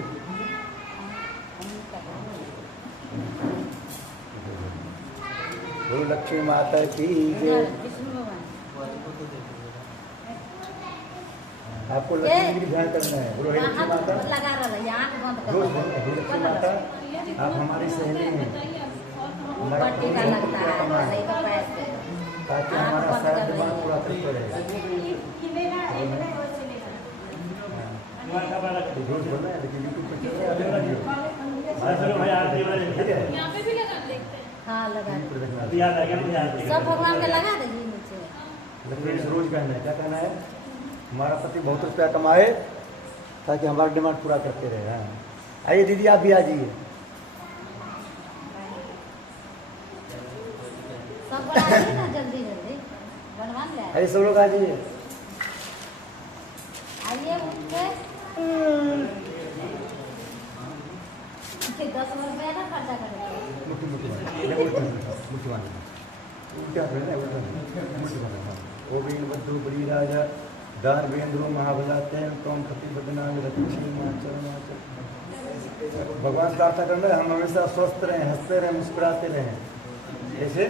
बोलो लक्ष्मी माता की जय। आपको लक्ष्मी की ध्यान करना है। बोलो हे लक्ष्मी माता, लक्ष्मी माता आप हमारी सहेली हैं, हमारा ताकि हमारा सारा दिमाग पूरा करते रहे। झूठ बोलना है, लेकिन यूट्यूब पर ठीक है। हाँ लगा, सब भगवान के लगा दीजिए नीचे। लेकिन रोज कहना है, क्या कहना है? हमारा पति बहुत रुपया कमाए ताकि हमारा डिमांड पूरा करते रहे। हाँ आइए दीदी, आप भी आ जाइए। सब बनाइए ना, जल्दी जल्दी बनवा ले। आइए सब लोग आ जाइए। आइए उठ के 10 रुपये ना खर्चा करेंगे। मुट्ठी मुट्ठी मुट्ठी मारना, उल्टा करना है, उल्टा मुट्ठी मारना। वो भी बद्धो बलि राजा दानवेंद्रो महाबलातेन त्वं प्रतिपदनामि रक्षे माचल। भगवान प्रार्थना करना है हम हमेशा स्वस्थ रहें, हंसते रहें, मुस्कुराते रहें। कैसे?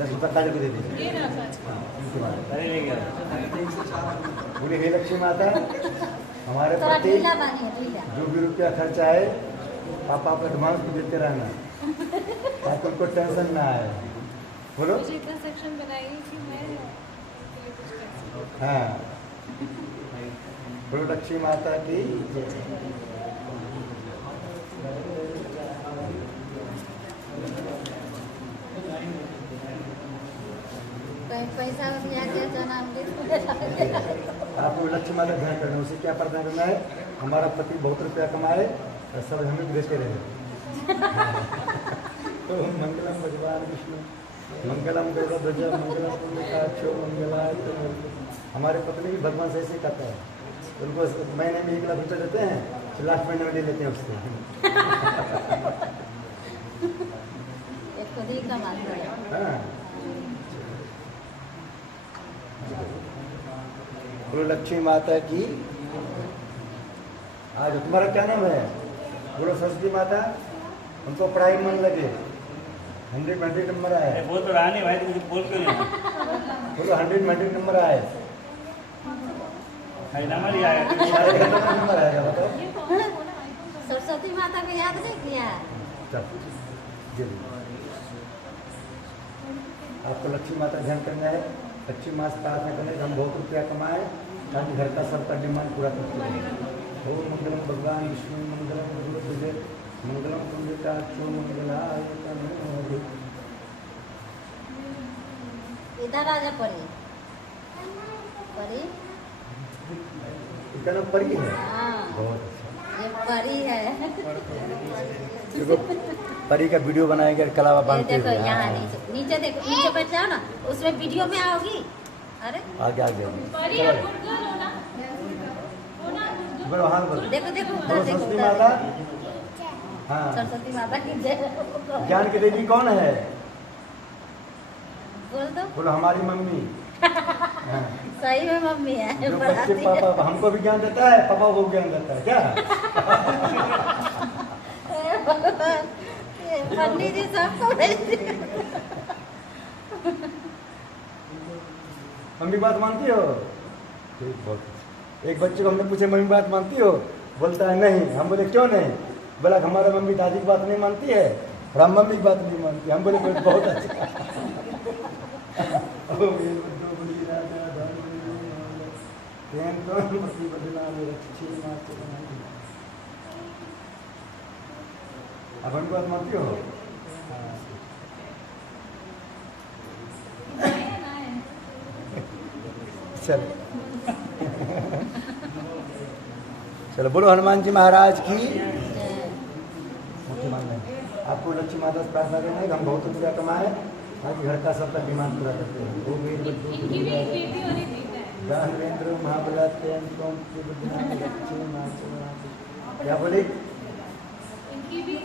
₹10 तारीख को दे दीजिए। बोले हे लक्ष्मी माता, हमारे प्रति जो भी रुपया खर्चा है पापा को एडवांस भी देते रहना ताकि उनको टेंशन ना आए। बोलो। मुझे इतना सेक्शन बनाइए कि मैं हाँ, बोलो लक्ष्मी माता की जय। पैसा आपको लक्ष्मी माता ध्यान करना है, उसे क्या प्रार्थना करना है? हमारा पति बहुत रुपया कमाए और सब हमें देते रहे। तो मंगलम भगवान विष्णु मंगलम गरुड़ध्वज मंगलम पुंडरीकाक्षो मंगलाय। हमारे पत्नी भी भगवान से ऐसे कहता है, उनको महीने में 1 लाख रुपये देते हैं, तो लास्ट महीने में ले लेते हैं उससे। खुद ही कमाते हैं। हाँ, बोलो लक्ष्मी माता की। आज तुम्हारा क्या नाम है? बोलो सरस्वती माता, हमको पढ़ाई में मन लगे, 100 नंबर आए। बोल तो रहा नहीं भाई, मुझे बोल क्यों नहीं? बोलो 100 नंबर आए। नंबर ही आया। नंबर आएगा बताओ। सरस्वती माता को याद नहीं किया? आपको लक्ष्मी माता ध्यान करना है, लक्ष्मी माता से प्रार्थना करना है कि हम बहुत रुपया कमाए ताकि घर का सबका डिमांड पूरा करते हैं। ओम मंगलम भगवान विष्णु मंगलम गुरुदेव मंगलम पुंडरीकाक्षो मंगलाय। इधर आजा परी परी। इसका नाम परी है। हाँ, बहुत ये परी है। देखो परी का वीडियो बनाएंगे कलावा ये बांधते देखो हुए। यहाँ हाँ। नीचे देखो, नीचे बैठ जाओ ना, उसमें वीडियो में आओगी। अरे आगे आगे परी चलो। और गुड़गुड़ हो ना? बोलो हाँ बोलो। देखो देखो बोलो उधर देखो सरस्वती उधर माता। देखो। हाँ, सरस्वती माता की जय। ज्ञान की देवी कौन है? बोल दो। बोलो हमारी मम्मी। हाँ। सही में मम्मी है, जो बच्चे पढ़ाती है। पापा हमको भी ज्ञान देता है, पापा को ज्ञान देता है क्या? पंडित जी सबको भेजती है। मम्मी बात मानती हो? ठीक, बहुत अच्छा। एक बच्चे को हमने पूछे मम्मी बात मानती हो? बोलता है नहीं। हम बोले क्यों नहीं? बोला हमारा मम्मी दादी की बात नहीं मानती है और हम मम्मी की बात नहीं मानती। हम बोले बहुत अच्छा। अब हमको बात मानती हो? चलो चलो बोलो हनुमान जी महाराज की। आपको लक्ष्मी माता से प्रार्थना करना है कि हम बहुत रुपया कमाए ताकि घर का सबका डिमांड पूरा करते हैं। वो मेरी इनकी भी एक बेटी और एक बेटा है। दानवेंद्र महाबलातेन त्वं प्रतिपदनामि रक्षे माचल। क्या बोली? इनकी भी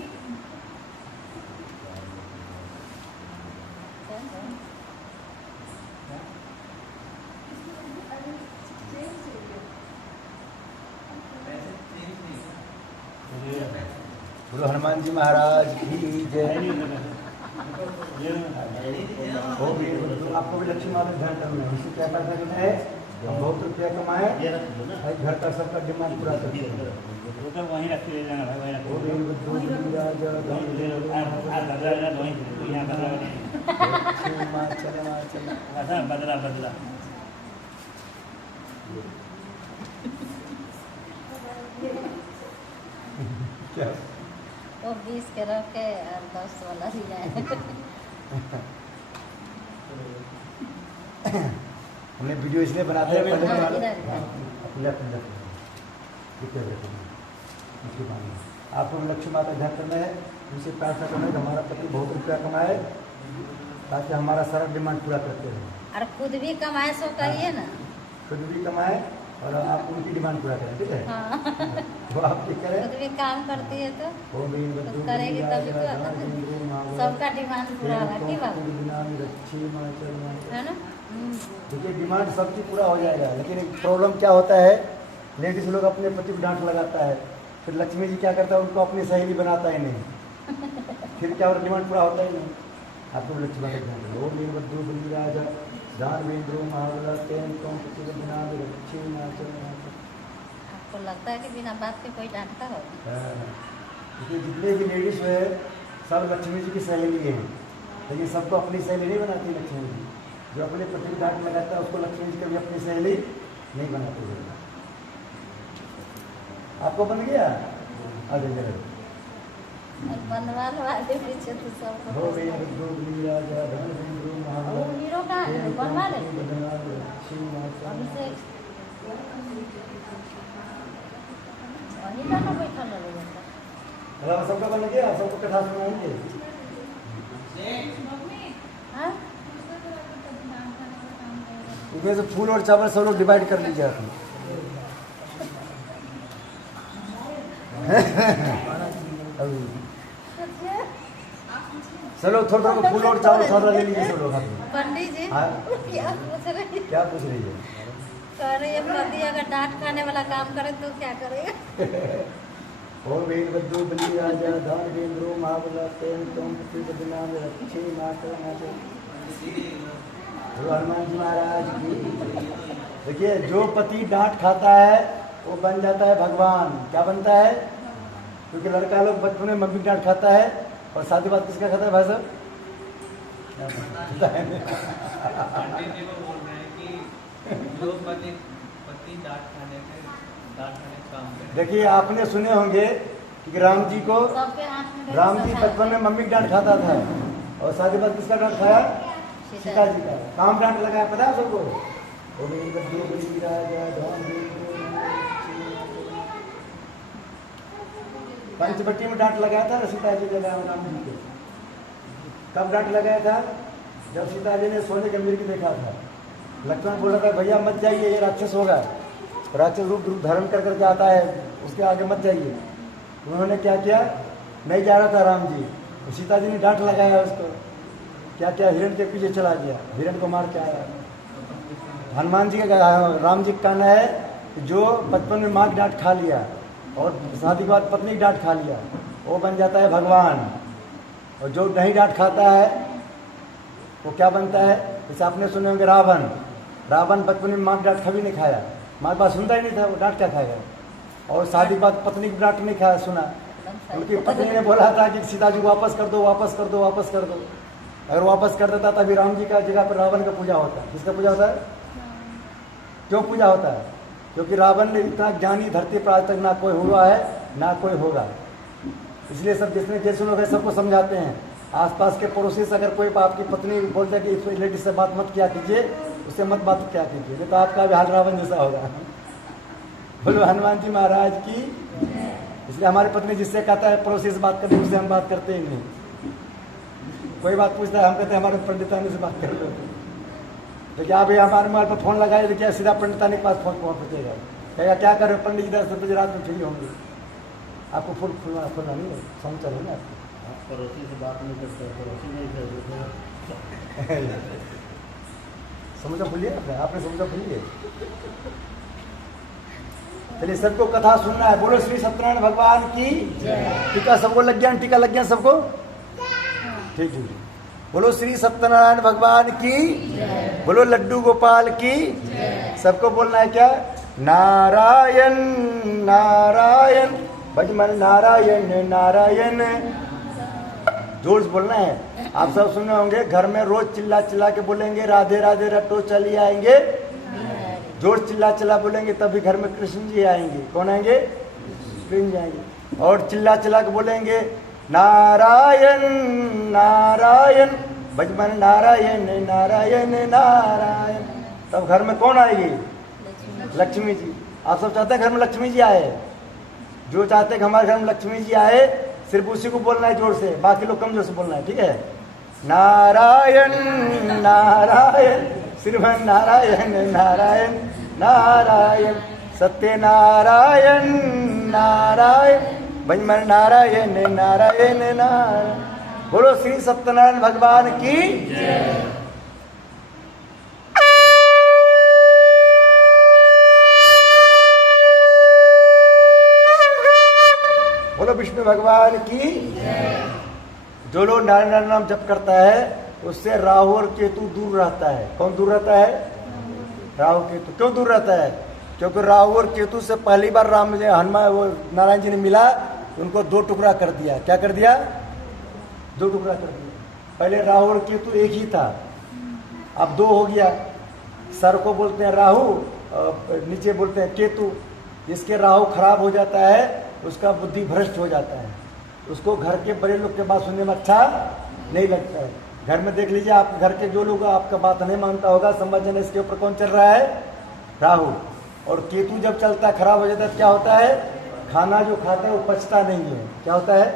बोलो हनुमान जी महाराज की जय। वो भी आपको भी लक्ष्मी माता ध्यान करना है। इसी क्या प्रार्थना करना है? हम बहुत रुपया कमाए भाई घर का सबका डिमांड पूरा करते हैं। वो तो वहीं रख के ले जाना भाई, वहीं रख वो के ले राजा जाना। बदला बदला क्या? वो 20 के रख के और 10 वाला दिया है। हमने वीडियो इसलिए बनाते हैं पहले हाँ, बना लो। इधर, हाँ, अपने आपको भी लक्ष्मी माता ध्यान करना है, उनसे प्रार्थना करना है कि हमारा पति बहुत रुपया कमाए ताकि हमारा सारा डिमांड पूरा करते रहे। और खुद भी कमाए सो कहिए ना। खुद भी कमाए और आप उनकी डिमांड पूरा करें, ठीक है? हाँ वो आप ठीक करें। खुद भी काम करती है तो ओम ह्रीं कुछ बद्रुं करेगी तभी तो बलिराजराजेन्द्रो महाबल सबका डिमांड पूरा होगा की बात है ना। देखिए डिमांड सबकी पूरा हो जाएगा, लेकिन एक प्रॉब्लम क्या होता है, लेडीज लोग अपने पति को डांट लगाता है, फिर लक्ष्मी जी क्या करता है, उनको अपनी सहेली बनाता ही नहीं, फिर क्या और डिमांड पूरा होता ही नहीं। आपको लक्ष्मी का ध्यान रखो। ओम ह्रीं बद्रुं बलिराजराजेन्द्रो महाबल तेन त्वं प्रतिपद्यनाथ लक्ष्मीनाथ। आपको लगता है कि बिना बात के कोई डांटता हो? क्योंकि जितने भी लेडीज हुए सब लक्ष्मी जी की सहेली हैं, लेकिन सबको अपनी सहेली नहीं बनाती लक्ष्मी जी। जो अपने पति को डांट लगाता है उसको लक्ष्मी जी कभी अपनी सहेली नहीं बनाती है। आपको बन गया? आगे जरा और बनवाने वाले पीछे तो सब हो गई रुद्रो बलिराजराजेन्द्रो वो महाबल हीरो का बनवा ले लक्ष्मीनाथ। अभिषेक वही का ना बैठा लगे अगर सबका बन गया, सबको कथा सुनाएंगे। हाँ उसमें से फूल और चावल सब लोग डिवाइड कर लीजिए आप। अभी चलो थोड़ा थोड़ा फूल और चावल थोड़ा ले लीजिए सब लोग हाथ में। पंडित जी हाँ? क्या पूछ रहे हैं? क्या पूछ रही है? कह रही है पति अगर डांट खाने वाला काम करे तो क्या करेगा? ओम ह्रीं बद्रुं बलिराजराजेन्द्रो महाबल तेन त्वं प्रतिपद्यनाथ लक्ष्मीनाथ। हनुमान जी महाराज की। देखिए जो पति डांट खाता है वो बन जाता है भगवान। क्या बनता है? क्योंकि लड़का लोग बचपन में मम्मी डांट खाता है और शादी बाद किसका खाता है भाई साहब? पंडित जी को बोल रहे हैं कि जो पति डांट खाने का काम करे। देखिए आपने सुने होंगे कि राम जी को, सबके हाथ में राम जी बचपन में मम्मी डांट खाता था और शादी बाद किसका डांट खाया? सीता जी का। काम डांट लगाया पता है सबको? ओम ह्रीं बद्रुं बलिराजराजेन्द्रो पंचवटी में डांट लगाया था ना सीता जी ने राम जी को। कब डांट लगाया था? जब सीता जी ने सोने के मिर्ग देखा था। लक्ष्मण बोला था भैया मत जाइए, ये राक्षस होगा, राक्षस रूप धारण कर करके आता है, उसके आगे मत जाइए। उन्होंने क्या किया? नहीं जा रहा था राम जी, सीता जी ने डांट लगाया उसको। क्या क्या हिरण के पीछे चला गया, हिरण को मार के आया। हनुमान जी का, राम जी का कहना है कि जो बचपन में माँ की डांट खा लिया और शादी के बाद पत्नी की डांट खा लिया वो बन जाता है भगवान। और जो नहीं डांट खाता है वो क्या बनता है? जैसे आपने सुने होंगे रावण। रावण बचपन में माँ की डांट कभी नहीं खाया, माँ की बात सुनता ही नहीं था, वो डांट क्या खाएगा? और शादी के बाद पत्नी की डांट नहीं खाया सुना। उनकी पत्नी ने बोला था कि सीता जी को वापस कर दो, वापस कर दो, वापस कर दो। अगर वापस कर देता तभी राम जी का जगह पर रावण का पूजा होता। किसका पूजा होता है? क्यों पूजा होता है? क्योंकि रावण ने इतना ज्ञानी धरती पर आज तक ना कोई हुआ है ना कोई होगा। इसलिए सब जिसने जैसे लोग हैं सबको समझाते हैं। आसपास के पड़ोसी से अगर कोई आपकी पत्नी बोलते हैं कि इस लेडीज से बात मत किया कीजिए, उससे मत बात क्या कीजिए, नहीं तो आपका भी हाल रावण जैसा होगा। बोलो हनुमान जी महाराज की। इसलिए हमारी पत्नी जिससे कहता है पड़ोसी से बात करने, उससे हम बात करते ही नहीं। कोई बात पूछता है हम कहते हैं हमारे पंडितानी से बात कर लो। देखिए आप हमारे मोबाइल पर फोन लगाए देखिए सीधा पंडितानी के पास फोन पहुँचेगा। कहेगा क्या कर रहे हो पंडित जी? 10 बजे रात में फ्री होंगे। आपको फुल खुलना नहीं है, समझ चलो ना आपको। पड़ोसी से बात नहीं करते, पड़ोसी नहीं करते। समझो भूलिए, आपने समझो भूलिए। चलिए सबको कथा सुनना है। बोलो श्री सत्यनारायण भगवान की। टीका सबको लग गया? टीका लग गया सबको? ठीक ठीक। बोलो श्री सत्यनारायण भगवान की। बोलो लड्डू गोपाल की। सबको बोलना है क्या? नारायण नारायण भजमन नारायण नारायण। जोर से बोलना है। आप सब सुने होंगे घर में रोज चिल्ला चिल्ला के बोलेंगे राधे राधे रटो चली आएंगे। जोर चिल्ला चिल्ला बोलेंगे तभी घर में कृष्ण जी आएंगे। कौन आएंगे? कृष्ण जी आएंगे। और चिल्ला चिल्ला के बोलेंगे नारायण नारायण भजमन नारायण नारायण नारायण, तब घर में कौन आएगी? लक्ष्मी जी। आप सब चाहते हैं घर में लक्ष्मी जी आए? जो चाहते हैं कि हमारे घर में लक्ष्मी जी आए सिर्फ उसी को बोलना है जोर से, बाकी लोग कम जोर से बोलना है। ठीक है? नारायण नारायण श्रीमन नारायण नारायण नारायण सत्यनारायण नारायण भजमन नारायण नारायण नारायण। बोलो श्री सत्यनारायण भगवान की। बोलो विष्णु भगवान की। जो लोग नारायण नाम जप करता है उससे राहु और केतु दूर रहता है। कौन दूर रहता है? राहु केतु। क्यों दूर रहता है? क्योंकि राहु और केतु से पहली बार राम जी हनुमान वो नारायण जी ने मिला, उनको दो टुकड़ा कर दिया। क्या कर दिया? दो टुकड़ा कर दिया। पहले राहु और केतु एक ही था, अब दो हो गया। सर को बोलते हैं राहु, नीचे बोलते हैं केतु। जिसके राहु खराब हो जाता है उसका बुद्धि भ्रष्ट हो जाता है, उसको घर के बड़े लोग के बात सुनने में अच्छा नहीं लगता है। घर में देख लीजिए, आप घर के जो लोग आपका बात नहीं मानता होगा, समझने इसके ऊपर कौन चल रहा है? राहु। और केतु जब चलता खराब हो जाता है क्या होता है? खाना जो खाता है वो पचता नहीं है। क्या होता है?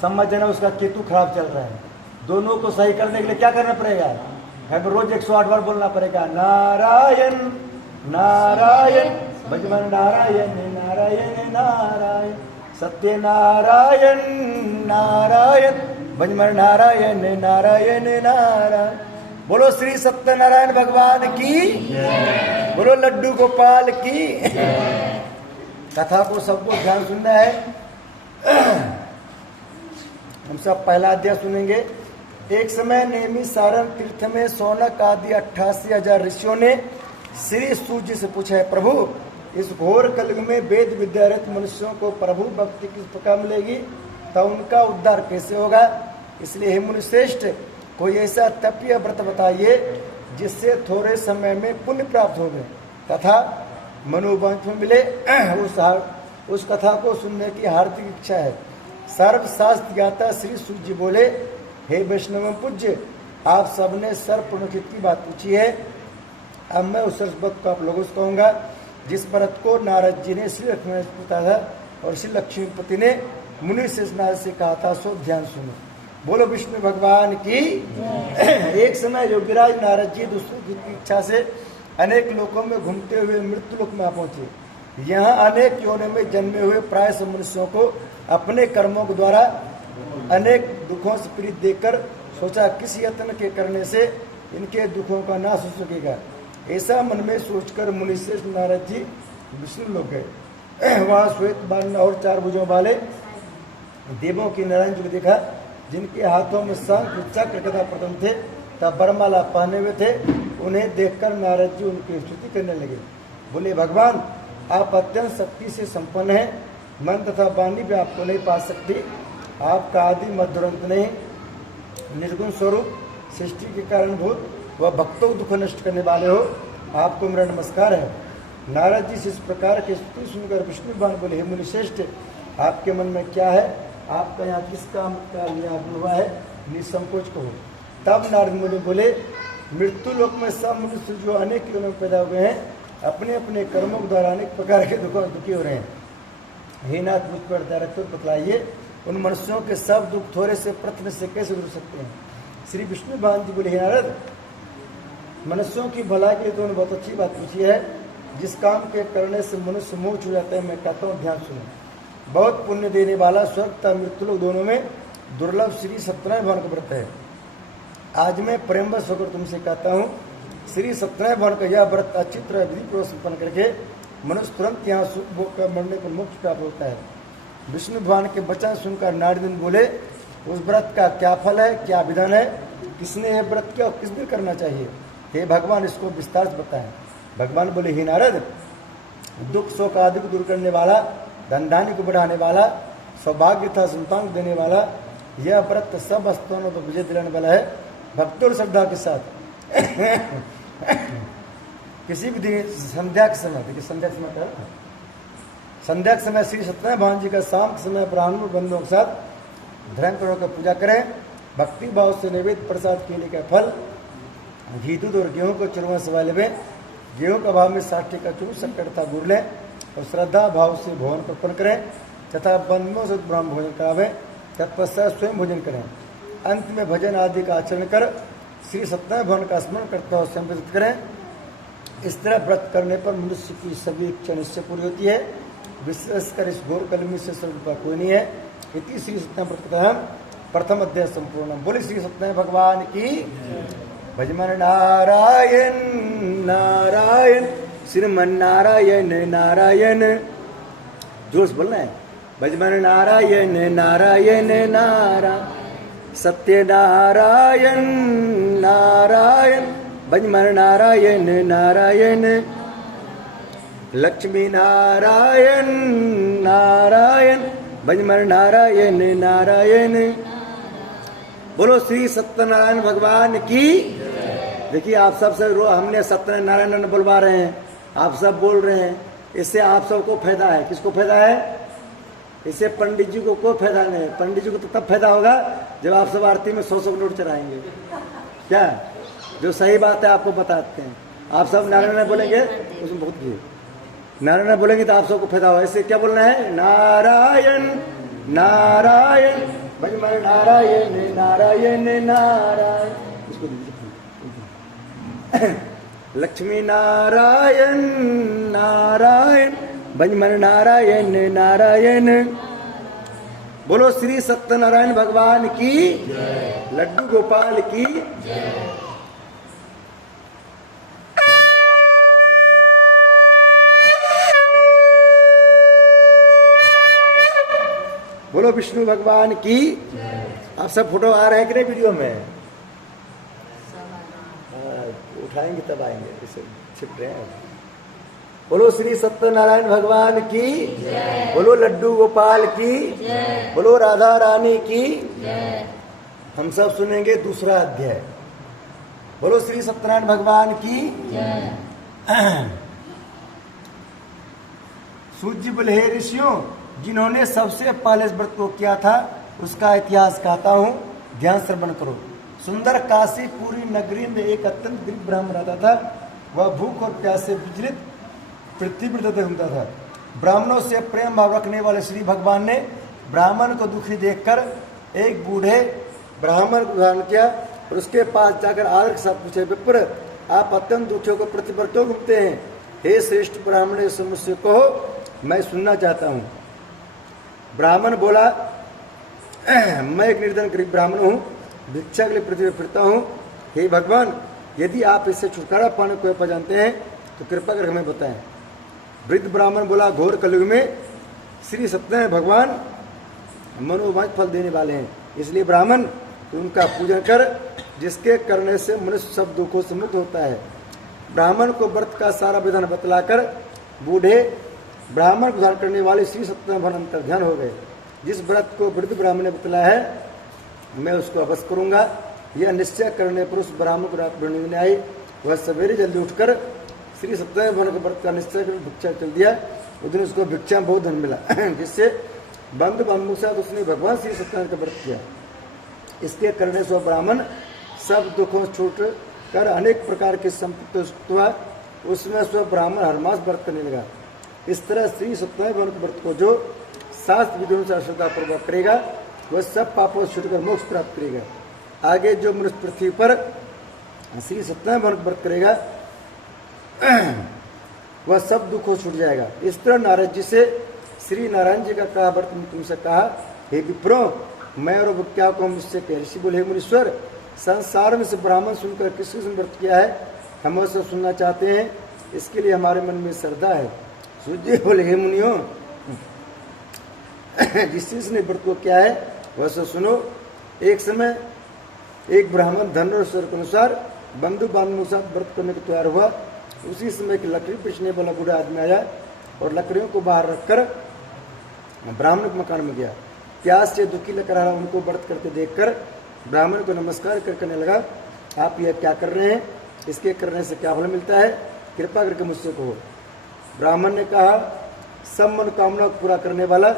समझना उसका केतु खराब चल रहा है। दोनों को सही करने के लिए क्या करना पड़ेगा? घर में रोज 108 बार बोलना पड़ेगा, नारायण नारायण भजमन नारायण नारायण नारायण सत्यनारायण नारायण भजमन नारायण नारायण नारायण। बोलो श्री सत्यनारायण भगवान की। बोलो लड्डू गोपाल की। कथा को सबको ध्यान सुनना है। हम सब पहला अध्याय सुनेंगे। एक समय नेमी सारण तीर्थ में सौनक आदि 88,000 ऋषियों ने श्री सूर्य जी से पूछा है, प्रभु इस घोर कलयुग में वेद विद्यारत मनुष्यों को प्रभु भक्ति किस प्रकार मिलेगी, तो उनका उद्धार कैसे होगा? इसलिए हे मुनि श्रेष्ठ, कोई ऐसा तपीय व्रत बताइए जिससे थोड़े समय में पुण्य प्राप्त हो गए तथा मनोवांछ मिले। उस कथा को सुनने की हार्दिक इच्छा है। सर्वशास्त्र ज्ञाता श्री सूर्य जी बोले, हे वैष्णव पूज्य, आप सबने सर्वपूर्णचित की बात पूछी है। अब मैं उस व्रत को आप लोगों से कहूँगा जिस व्रत को नारद जी ने श्री लक्ष्मी ने पूछा था और श्री लक्ष्मीपति ने मुनि शेषनाग से कहा था, सो ध्यान सुनो। बोलो विष्णु भगवान की। एक समय योगीराज नारद जी दूसरों की इच्छा से अनेक लोकों में घूमते हुए मृत्यु लोक में पहुंचे। यहाँ अनेक योनि में जन्मे हुए प्राय सब मनुष्यों को अपने कर्मों के द्वारा अनेक दुखों से पीड़ित देखकर सोचा, किस यत्न के करने से इनके दुखों का नाश हो सकेगा। ऐसा मन में सोचकर मुनिश्रेष्ठ नारद जी विष्णु लोक गए। वहाँ श्वेत वर्ण और 4 भुजों वाले देवों की नारायण जी को देखा, जिनके हाथों में शंख चक्र गदा पद्म थे तब वरमाला पहने हुए थे। उन्हें देखकर नारद जी उनकी स्तुति करने लगे। बोले, भगवान आप अत्यंत शक्ति से संपन्न हैं, मन तथा वाणी भी आपको नहीं पा सकती। आपका आदि मध्यंत नहीं, निर्गुण स्वरूप, सृष्टि के कारणभूत वह भक्तों को दुख नष्ट करने वाले हो, आपको मेरा नमस्कार है। नारद जी से इस प्रकार की स्तुति सुनकर विष्णु भगवान बोले, हे मुनि श्रेष्ठ, आपके मन में क्या है? आपका यहाँ किस काम का आगमन हुआ है? निसंकोच कहो। तब नारद मुनि बोले, मृत्यु लोक में सब मनुष्य जो अनेक योनि में पैदा हुए हैं, अपने अपने कर्मों के द्वारा अनेक प्रकार के दुखी हो रहे हैं। हे नाथ, मुझ पर दया रखकर बतलाइए, उन मनुष्यों के सब दुख थोड़े से प्रश्न से कैसे दूर सकते हैं? श्री विष्णु भगवान जी बोले, हे नारद, मनुष्यों की भलाई के लिए तो बहुत अच्छी बात पूछी है। जिस काम के करने से मनुष्य मोक्ष हो जाता है, मैं कहता हूँ ध्यान सुनो। बहुत पुण्य देने वाला स्वर्ग तथा मृत्यु लोक दोनों में दुर्लभ श्री सत्यनारायण भगवान का व्रत है। आज मैं प्रेमवश होकर तुमसे कहता हूँ, श्री सत्यनारायण भगवान का यह व्रत अच्छी तरह विधि पूर्वक संपन्न करके मनुष्य तुरंत यहाँ सुख भोग कर मरने पर मोक्ष प्राप्त होता है। विष्णु भगवान के वचन सुनकर नारद मुनि बोले, उस व्रत का क्या फल है, क्या विधान है, किसने यह व्रत किया और किस दिन करना चाहिए? हे भगवान, इसको विस्तार से बताएं। भगवान बोले, हे नारद, दुख शोक आदि को दूर करने वाला, धन धान्य को बढ़ाने वाला, सौभाग्य तथा संतान को देने वाला, यह व्रत सब वस्तुओं को विजय दिलाने वाला है। भक्तों और श्रद्धा के साथ किसी भी दिन संध्या के समय, देखिए संध्या के समय क्या, संध्या के समय श्री सत्यनारायण भगवान जी का शाम के समय ब्राह्मण बंधुओं के साथ धर्म पूर्वक पूजा करें। भक्ति भाव से नैवेद्य प्रसाद केले का फल, घी दूध और गेहूं को चूरमा से वाले में, गेहूं का भाव में 60 का चूर शक्कर तथा गुड़ लें और श्रद्धा भाव से भोजन अर्पण करें तथा बंधुओं से ब्राह्मण भोजन करावें। तत्पश्चात स्वयं भोजन करें। अंत में भजन आदि का आचरण कर श्री सत्यनारायण भगवान का स्मरण करते हुए संबोधित करें, इस तरह व्रत करने पर मनुष्य की सभी इच्छा निश्चय पूरी होती है। विशेषकर इस घोर कलमी से सर्वरूपा कोई नहीं है। इति श्री सत्यनारायण व्रत प्रथम अध्याय संपूर्ण। बोले श्री सत्यनारायण भगवान की। भजमन नारायण नारायण श्रीमन नारायण नारायण। जोर से बोलना है। भजमन नारायण नारायण नारायण सत्य नारायण नारायण भजमन नारायण नारायण लक्ष्मी नारायण नारायण भजमन नारायण नारायण। बोलो श्री सत्यनारायण भगवान की। देखिए आप सब से हमने सत्यनारायण बोलवा रहे हैं, आप सब बोल रहे हैं, इससे आप सबको फायदा है। किसको फायदा है? इससे पंडित जी को कोई फायदा नहीं है। पंडित जी को तो तब फायदा होगा जब आप सब आरती में 100 नोट चढ़ाएंगे। क्या जो सही बात है आपको बताते हैं। आप सब नारायण बोलेंगे उसमें बहुत घी, नारायण बोलेंगे तो आप सबको फायदा होगा। इससे क्या बोलना है? नारायण नारायण भजमन नारायण नारायण नारायण। इसको लक्ष्मी नारायण नारायण भजमन नारायण नारायण। बोलो श्री सत्यनारायण भगवान की। लड्डू गोपाल की। बोलो विष्णु भगवान की। आप सब फोटो आ रहे हैं कि नहीं वीडियो में? उठाएंगे तब आएंगे, इसे छिप रहे हैं। बोलो श्री सत्यनारायण भगवान की। बोलो लड्डू गोपाल की। बोलो राधा रानी की। हम सब सुनेंगे दूसरा अध्याय। बोलो श्री सत्यनारायण भगवान की। सूर्य बोले हे ऋषियों, जिन्होंने सबसे पहले इस व्रत को किया था उसका इतिहास कहता हूँ, ध्यान श्रवण करो। सुंदर काशी पूरी नगरी में एक अत्यंत गरीब ब्राह्मण रहता था। वह भूख और प्यास से विचलित पृथ्वी पर घूमता था। ब्राह्मणों से प्रेम भाव रखने वाले श्री भगवान ने ब्राह्मण को दुखी देखकर एक बूढ़े ब्राह्मण को धारण किया और उसके पास जाकर आदर के साथ पूछे, विप्र आप अत्यंत दुखियों को पृथ्वी पर क्यों घूमते हैं? हे श्रेष्ठ ब्राह्मण, इस मुझसे कहो, मैं सुनना चाहता हूँ। ब्राह्मण बोला, मैं एक निर्धन गरीब ब्राह्मण हूँ, भिक्षा के लिए पृथ्वी पर फिरता हूँ। हे भगवान, यदि आप इससे छुटकारा पाने को उपाय जानते हैं तो कृपा कर हमें बताएं। वृद्ध ब्राह्मण बोला, घोर कलयुग में श्री सत्यनारायण भगवान मनोवांछित फल देने वाले हैं, इसलिए ब्राह्मण उनका पूजन कर, जिसके करने से मनुष्य सब दुखों से मुक्त होता है। ब्राह्मण को व्रत का सारा विधान बतलाकर बूढ़े ब्राह्मण को धारण करने वाले श्री सत्यनारायण भगवान अंतर ध्यान हो गए। जिस व्रत को वृद्ध ब्राह्मण ने बतलाया है मैं उसको अवश्य करूंगा। यह निश्चय करने पर उस ब्राह्मण को रात भर नींद आई। वह सवेरे जल्दी उठकर श्री सत्यनारायण भगवान के व्रत का निश्चय कर भिक्षा चल दिया। उस दिन उसको भिक्षा में बहुत धन मिला, जिससे बंधु बांधवों के साथ उसने भगवान श्री सत्यनारायण का व्रत किया। इसके करने से वह ब्राह्मण सब दुखों छूट कर अनेक प्रकार की संपत्ति हुआ। उसमें स्व ब्राह्मण हर मास व्रत करने लगा। इस तरह श्री सत्यनारायण भगवान के व्रत को जो शास्त्र विधियों से श्रद्धा पूर्वक करेगा वह सब पापों से छूटकर मोक्ष प्राप्त करेगा। आगे जो मनुष्य पृथ्वी पर श्री सत्यनारायण भगवान का व्रत करेगा वह सब दुखों छूट जाएगा। इस तरह नारद जी से श्री नारायण जी का कहा व्रत तुमसे कहा, हे विप्रो, मैं और क्या को मुझसे कह। ऋषि बोले, हे मुनीश्वर, संसार में से ब्राह्मण सुनकर किस किसने व्रत किया है हम वह सब सुनना चाहते हैं, इसके लिए हमारे मन में श्रद्धा है। सूर्य बोले, हे मुनियों, जिस जिसने व्रत को किया है वह सब सुनो। एक समय एक ब्राह्मण धन और स्वर के अनुसार बंधु बांधवों के साथ व्रत करने को तैयार हुआ। उसी समय एक लकड़ी पीसने वाला बूढ़ा आदमी आया और लकड़ियों को बाहर रखकर ब्राह्मण के मकान में गया। प्यास से दुखी लग रहा उनको व्रत करते देखकर ब्राह्मण को नमस्कार कर कहने लगा, आप यह क्या कर रहे हैं? इसके करने से क्या फल मिलता है? कृपा करके मुझसे कहो। ब्राह्मण ने कहा, सब मनोकामना को पूरा करने वाला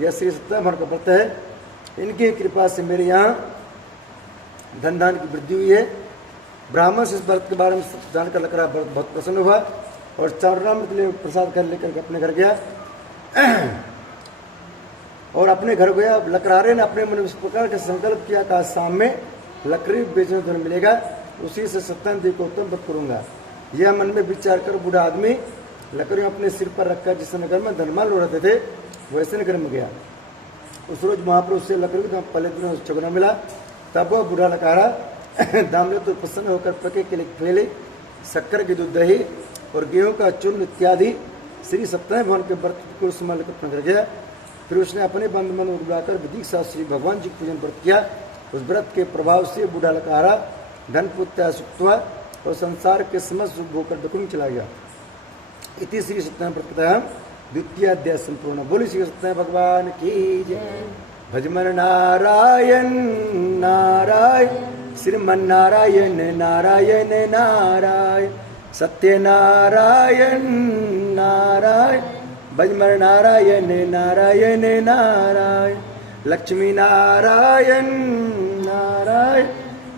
यह श्री सत्यनारायण भगवान का व्रत है। इनकी कृपा से मेरे यहाँ धन धान की वृद्धि हुई है। ब्राह्मण से इस व्रत के बारे में जानकर लकड़ा बहुत प्रसन्न हुआ और चारण के लिए प्रसाद कर लेकर अपने घर गया और अपने घर गया। लकड़हारे ने अपने मन में इस प्रकार का संकल्प किया कि शाम में लकड़ी बेचने धन मिलेगा, उसी से सत्यनारायण जी को उत्तम व्रत करूंगा। यह मन में विचार कर बूढ़ा आदमी लकड़ियों अपने सिर पर रखकर जिस नगर में धनमाल उड़ाते थे वैसे नगर में गया। उस रोज महाप्रभु उससे लकड़ी का पहले दिन चुगना मिला। तब वह बूढ़ा लकारा दामले तो प्रसन्न होकर पके के लिए पहले शक्कर की दूध दही और गेहूं का चूर्ण इत्यादि श्री सत्यनारायण भगवान के व्रत को उसमें अर्पण कर गया। फिर उसने अपने बंद मन बुलाकर विधि के साथ श्री भगवान जी का पूजन व्रत किया। उस व्रत के प्रभाव से बूढ़ा लकारा धन पुत्र सुख हुआ और संसार के समस्त सुख होकर दुखुम चला गया। इति श्री सत्यनारायण व्रत कथा द्वितीय अध्याय संपूर्ण। बोली श्री सत्यनारायण भगवान की जय। भजमन नारायण नारायण श्रीमन नारायण नारायण नारायण सत्य नारायण नारायण भजमन नारायण नारायण नारायण लक्ष्मी नारायण नारायण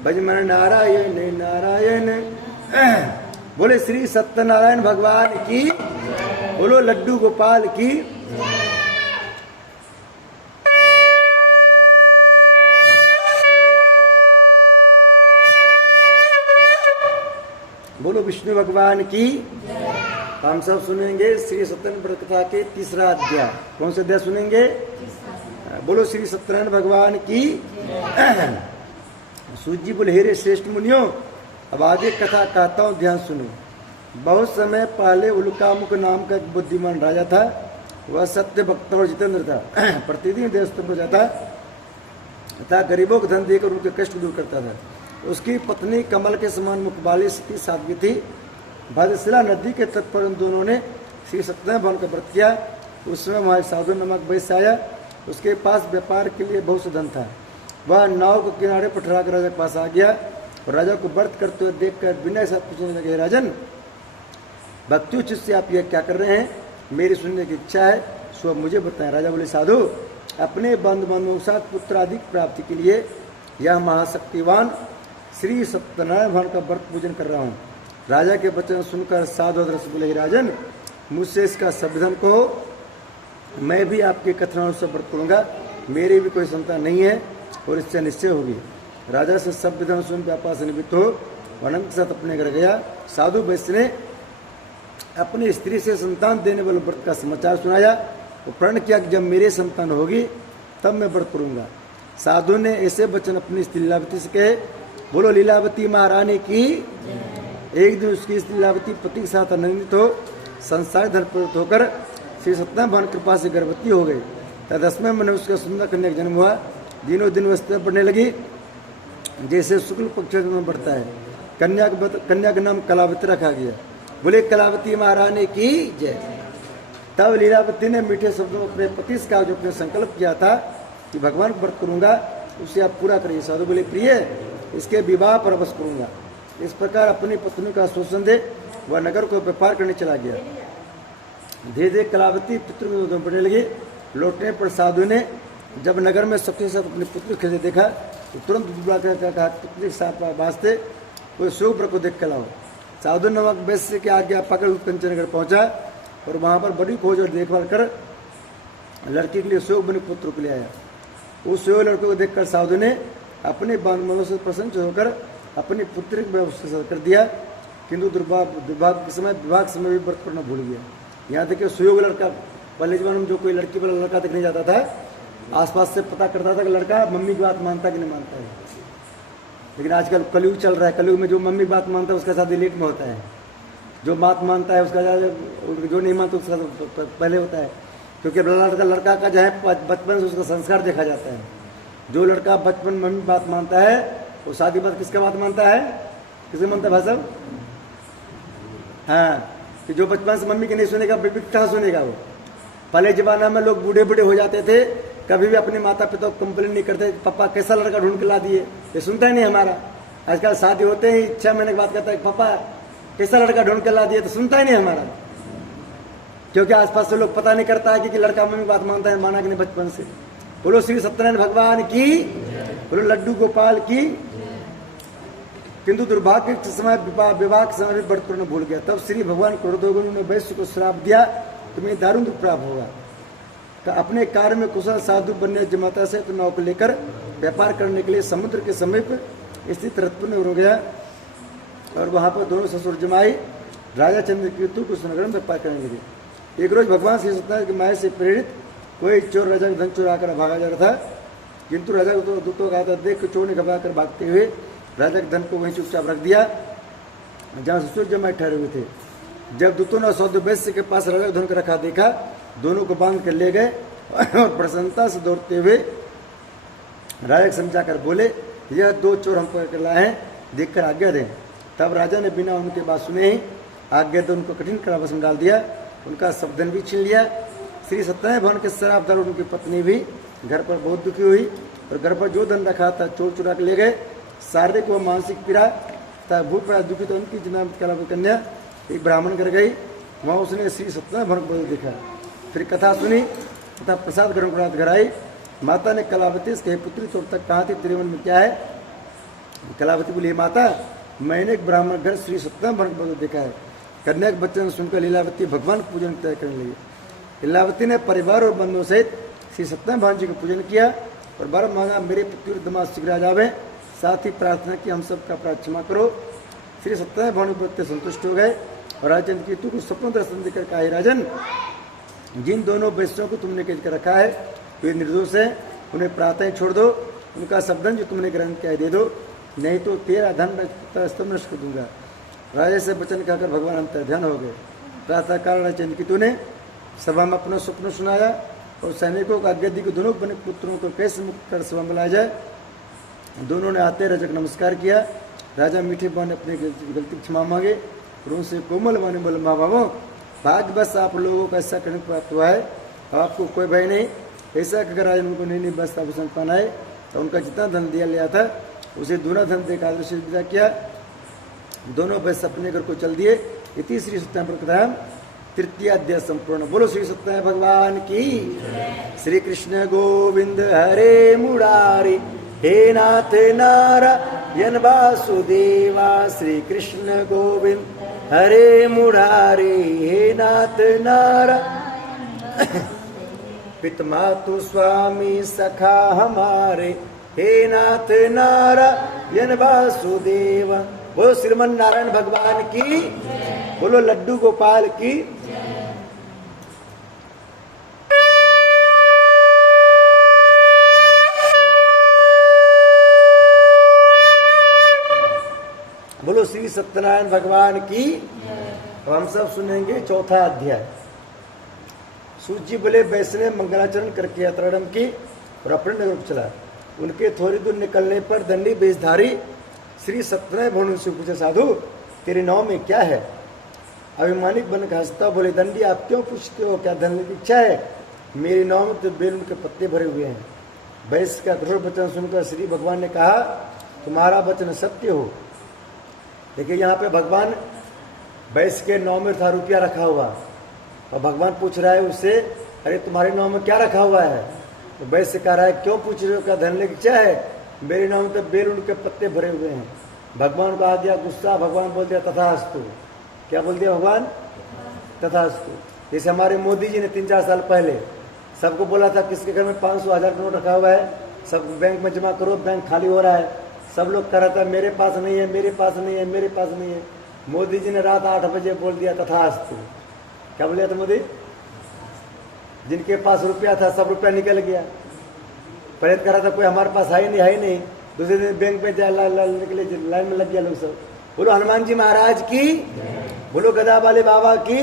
भजमन नारायण नारायण। बोले श्री सत्यनारायण भगवान की, बोलो लड्डू गोपाल की। बोलो विष्णु भगवान की। हम सब सुनेंगे श्री सत्यनारायण व्रत कथा के तीसरा अध्याय। कौन सा अध्याय सुनेंगे? बोलो श्री सत्यनारायण भगवान की। सूत जी बोले, हे रे श्रेष्ठ मुनियों, अब आगे कथा कहता हूँ, ध्यान सुनो। बहुत समय पहले उल्कामुख नाम का एक बुद्धिमान राजा था। वह सत्य भक्त और जितेंद्र था। प्रतिदिन देवस्थान पर जाता तथा गरीबों को धन देकर उनके कष्ट दूर करता था। उसकी पत्नी कमल के समान मुख वाली स्त्री साध्वी थी। भद्रशिला नदी के तट पर उन दोनों ने श्री सत्यनारायण भगवान का व्रत किया। उस समय वहाँ साधु नामक वैश्य आया। उसके पास व्यापार के लिए बहुत सा धन था। वह नाव के किनारे पर ठहरा कर राजा के पास आ गया और राजा को व्रत करते हुए देखकर बिना साथ पूछने लगे, राजन भक्तियों चित्त से आप यह क्या कर रहे हैं? मेरी सुनने की इच्छा है, सो अब मुझे बताएं। राजा बोले, साधु अपने बंधु बांधवों के साथ पुत्र आदि प्राप्ति के लिए यह महाशक्तिवान श्री सत्यनारायण भगवान का व्रत पूजन कर रहा हूँ। राजा के वचन सुनकर साधु दृष्ट बोले, राजन मुझसे इसका संविधान कहो, मैं भी आपके कथनानुसार व्रत करूँगा। मेरी भी कोई संतान नहीं है और इससे निश्चय होगी। राजा से सब विधान सुन व्यापार से निवृत्त हो अनंत के साथ अपने घर गया। साधु वैश्य ने अपनी स्त्री से संतान देने वाले व्रत का समाचार सुनाया। तो प्रण किया कि जब मेरे संतान होगी तब मैं व्रत करूँगा। साधु ने ऐसे वचन अपनी स्त्री लीलावती से कहे। बोलो लीलावती महारानी की। एक दिन उसकी स्त्री लीलावती पति के साथ आनंदित हो संसार धन प्रवृत्त होकर श्री सत्यनारायण भगवान कृपा से गर्भवती हो गई। तब 10वें महीने उसका सुंदर कन्या का जन्म हुआ। दिनों दिन वस्त्र बढ़ने लगी जैसे शुक्ल पक्ष में बढ़ता है। कन्या का नाम कलावती रखा गया। बोले कलावती महारानी की जय। तब लीलावती ने मीठे शब्दों में अपने पति से कहा, जो अपने संकल्प किया था कि भगवान व्रत करूंगा उसे आप पूरा करिए। साधु बोले, प्रिय इसके विवाह पर अवश्य करूंगा। इस प्रकार अपनी पत्नी का आश्वासन दे वह नगर को व्यापार करने चला गया। धीरे धीरे कलावती पुत्र में बढ़ने लगी। लौटने पर साधु ने जब नगर में सबके साथ अपने पुत्र खेलते देखा तो तुरंत बुला कर कहा, पुत्र के साथ वास्ते कोई शुभ को देख कर लाओ। साधु नामक वैश्य के आज्ञा पकड़ कंचनगढ़ पहुंचा और वहां पर बड़ी खोज और देखभाल कर लड़की के लिए शोक बने पुत्र को ले आया। उस शोक लड़के को देखकर साधु ने अपने बांधवों से प्रसन्न होकर अपनी पुत्री की व्यवस्था कर दिया। किंतु दुर्भाग्य के समय विवाह के समय भी व्रत करना भूल गया। यहाँ देखिए सुयोग लड़का, पहले जमाने में जो कोई लड़की वाला लड़का देखने जाता था आसपास से पता करता था कि लड़का मम्मी की बात मानता कि नहीं मानता है। लेकिन आजकल कलयुग चल रहा है। कलयुग में जो मम्मी बात मानता है उसका शादी लेट में होता है। जो बात मानता है उसका जो नहीं मानता उसका पहले होता है। क्योंकि लड़का का जो है बचपन से उसका संस्कार देखा जाता है। जो लड़का बचपन मम्मी बात मानता है वो शादी बाद किसका बात मानता है? किसका मानता है भाई साहब? हाँ, कि जो बचपन से मम्मी की नहीं सुनेगा बेबी कहाँ सुनेगा वो। पहले जमाना में लोग बूढ़े बूढ़े हो जाते थे, कभी भी अपने माता पिता को कंप्लेन नहीं करते, पापा कैसा लड़का ढूंढ के ला दिए, ये सुनता ही नहीं हमारा। आजकल शादी होते ही 6 महीने के बाद कहता है पापा कैसा लड़का ढूंढ के ला दिए, तो सुनता ही नहीं हमारा। क्योंकि आसपास से लोग पता नहीं करता है कि लड़का मम्मी बात मानता है, माना कि नहीं बचपन से। बोलो श्री सत्यनारायण भगवान की, बोलो लड्डू गोपाल की। किंतु दुर्भाग्य के समय विवाह के समय भी व्रत करना भूल गया। तब श्री भगवान क्रोध हो गए। उन्होंने वैश्य को श्राप दिया, तुम्हें दारुण दुख प्राप्त होगा। तो अपने कार्य में कुशल साधु बनने जमाता से तो नाव को लेकर व्यापार करने के लिए समुद्र के समीप स्थित रथपुर में हो गया और वहां पर दोनों ससुर जमाई राजा चंद्रकेतु को सुनकर व्यापार करने लगे। एक रोज भगवान श्री सत्यनारायण की माया से प्रेरित कोई चोर राजा का धन चुरा कर भागा जा रहा था, किंतु राजा को दूतों का आता देख चोर ने घबरा कर भागते हुए राजा के धन को वहीं चुपचाप रख दिया जहाँ सूर्य जमाए ठहरे हुए थे। जब दूतों ने सौद वैश्य के पास राजा के धन को रखा देखा, दोनों को बांध कर ले गए और प्रसन्नता से दौड़ते हुए राजा को समझाकर बोले, यह 2 चोर हमको पकड़ लाए हैं, देखकर आज्ञा दें। तब राजा ने बिना उनके बात सुने ही आज्ञा दे उनको कठिन कारावास में डाल दिया, उनका सब धन भी छीन लिया। श्री सत्यनारायण भवन के शराबदार उनकी पत्नी भी घर पर बहुत दुखी हुई और घर पर जो धन रखा था चोर चुरा के ले गए। शारीरिक व मानसिक पीड़ा तथा भूख प्यास दुखी तो उनकी जनाब कन्या एक ब्राह्मण कर गई। वहाँ उसने श्री सत्यनारायण भवन को देखा, फिर कथा सुनी तथा प्रसाद ग्रहण करात घर आई। माता ने कलावती से कही, पुत्री तो अब तक कहाँ थी, तेरे मन में क्या है? कलावती बोली, माता मैंने एक ब्राह्मण घर श्री सत्यनारायण भवन को देखा है। कन्या के बच्चन सुनकर लीलावती भगवान पूजन तय करने लगी। लीलावती ने परिवार और बंधुओं सहित श्री सत्यनारायण भगवान जी का पूजन किया और वर मांगा, मेरे पुत्री दमाद शीघ्र आ जावे। साथ ही प्रार्थना की, हम सब का अपराध क्षमा करो। श्री सत्यनारायण भगवान प्रति संतुष्ट हो गए और राजन केतु को स्वप्न दर्शन देकर कहा, राजन जिन दोनों वैश्यों को तुमने कैद कर रखा है वे निर्दोष है, उन्हें प्रातः छोड़ दो, उनका सब धन जो तुमने ग्रहण किया दे दो, नहीं तो तेरा धन स्तंभ नष्ट कर दूंगा। राजा से वचन कहकर भगवान अंतर ध्यान हो गए। प्रातः काल चंद्रकेतु ने सभा में अपना स्वप्न सुनाया और सैनिकों को आज्ञा दी कि दोनों बने पुत्रों को कैसे मुक्त कर सभा में लाया जाए। दोनों ने आते राजा को नमस्कार किया। राजा मीठे बाण ने अपनी गलती क्षमा मांगे और उनसे कोमल बाण बोले, माँ बाबों भाग्य बस आप लोगों को ऐसा करने प्राप्त हुआ है, आपको कोई भय नहीं। ऐसा अगर राजा उनको नहीं बस आभूषण पहनाए तो उनका जितना धन दिया लिया था उसे दूना धन देकर आदर्श विदा किया। दोनों वैश्य अपने घर को चल दिए। इति श्री सत्यनारायण कथा तृतीय अध्याय संपूर्ण। बोलो श्री सत्यनारायण भगवान की। श्री कृष्ण गोविंद हरे मुरारी, हे नाथ नारायण वासुदेवा। श्री कृष्ण गोविंद हरे मुरारी, हे नाथ नारायण पितमातु स्वामी सखा हमारे, हे नाथ नारायण वासुदेवा। बोलो श्रीमन नारायण भगवान की, बोलो लड्डू गोपाल की। बोलो श्री सत्यनारायण भगवान की। तो हम सब सुनेंगे चौथा अध्याय। सूजी बोले, वैश्य ने मंगलाचरण करके यात्राडम की और अपने नगर को चला। उनके थोड़ी दूर निकलने पर दंडी वेशधारी श्री सत्यनारायण भगवान से पूछे, साधु तेरे नाव में क्या है? अभिमानिक बनकर हंसता बोले, दंडी आप क्यों पूछते हो, क्या धन की इच्छा है? मेरे नाव में तो बेलून के पत्ते भरे हुए हैं। वैश्य का कठोर वचन सुनकर श्री भगवान ने कहा, तुम्हारा वचन सत्य हो। देखिए यहाँ पे भगवान वैश्य के नाव में था रुपया रखा हुआ और भगवान पूछ रहा है उससे, अरे तुम्हारे नाव में क्या रखा हुआ है? तो वैश्य कह रहा है, क्यों पूछ रहे हो, क्या धन की इच्छा है? मेरे नाम में तो बेलून के पत्ते भरे हुए हैं। भगवान को आ गया गुस्सा। भगवान बोल दिया तथास्तु। क्या बोल दिया भगवान? तथास्तु। जैसे हमारे मोदी जी ने 3-4 साल पहले सबको बोला था किसके घर में 500,000 का नोट रखा हुआ है, सब बैंक में जमा करो, बैंक खाली हो रहा है। सब लोग कह रहा था मेरे पास नहीं है, मेरे पास नहीं है, मेरे पास नहीं है। मोदी जी ने रात 8 बजे बोल दिया तथास्तु। क्या बोल दिया था मोदी? जिनके पास रुपया था सब रुपया निकल गया। पहले कह रहा था कोई हमारे पास है ही नहीं। दूसरे दिन बैंक में निकले, लाइन में लग गया लोग सब। बोलो हनुमान जी महाराज की, बोलो गदा वाले बाबा की।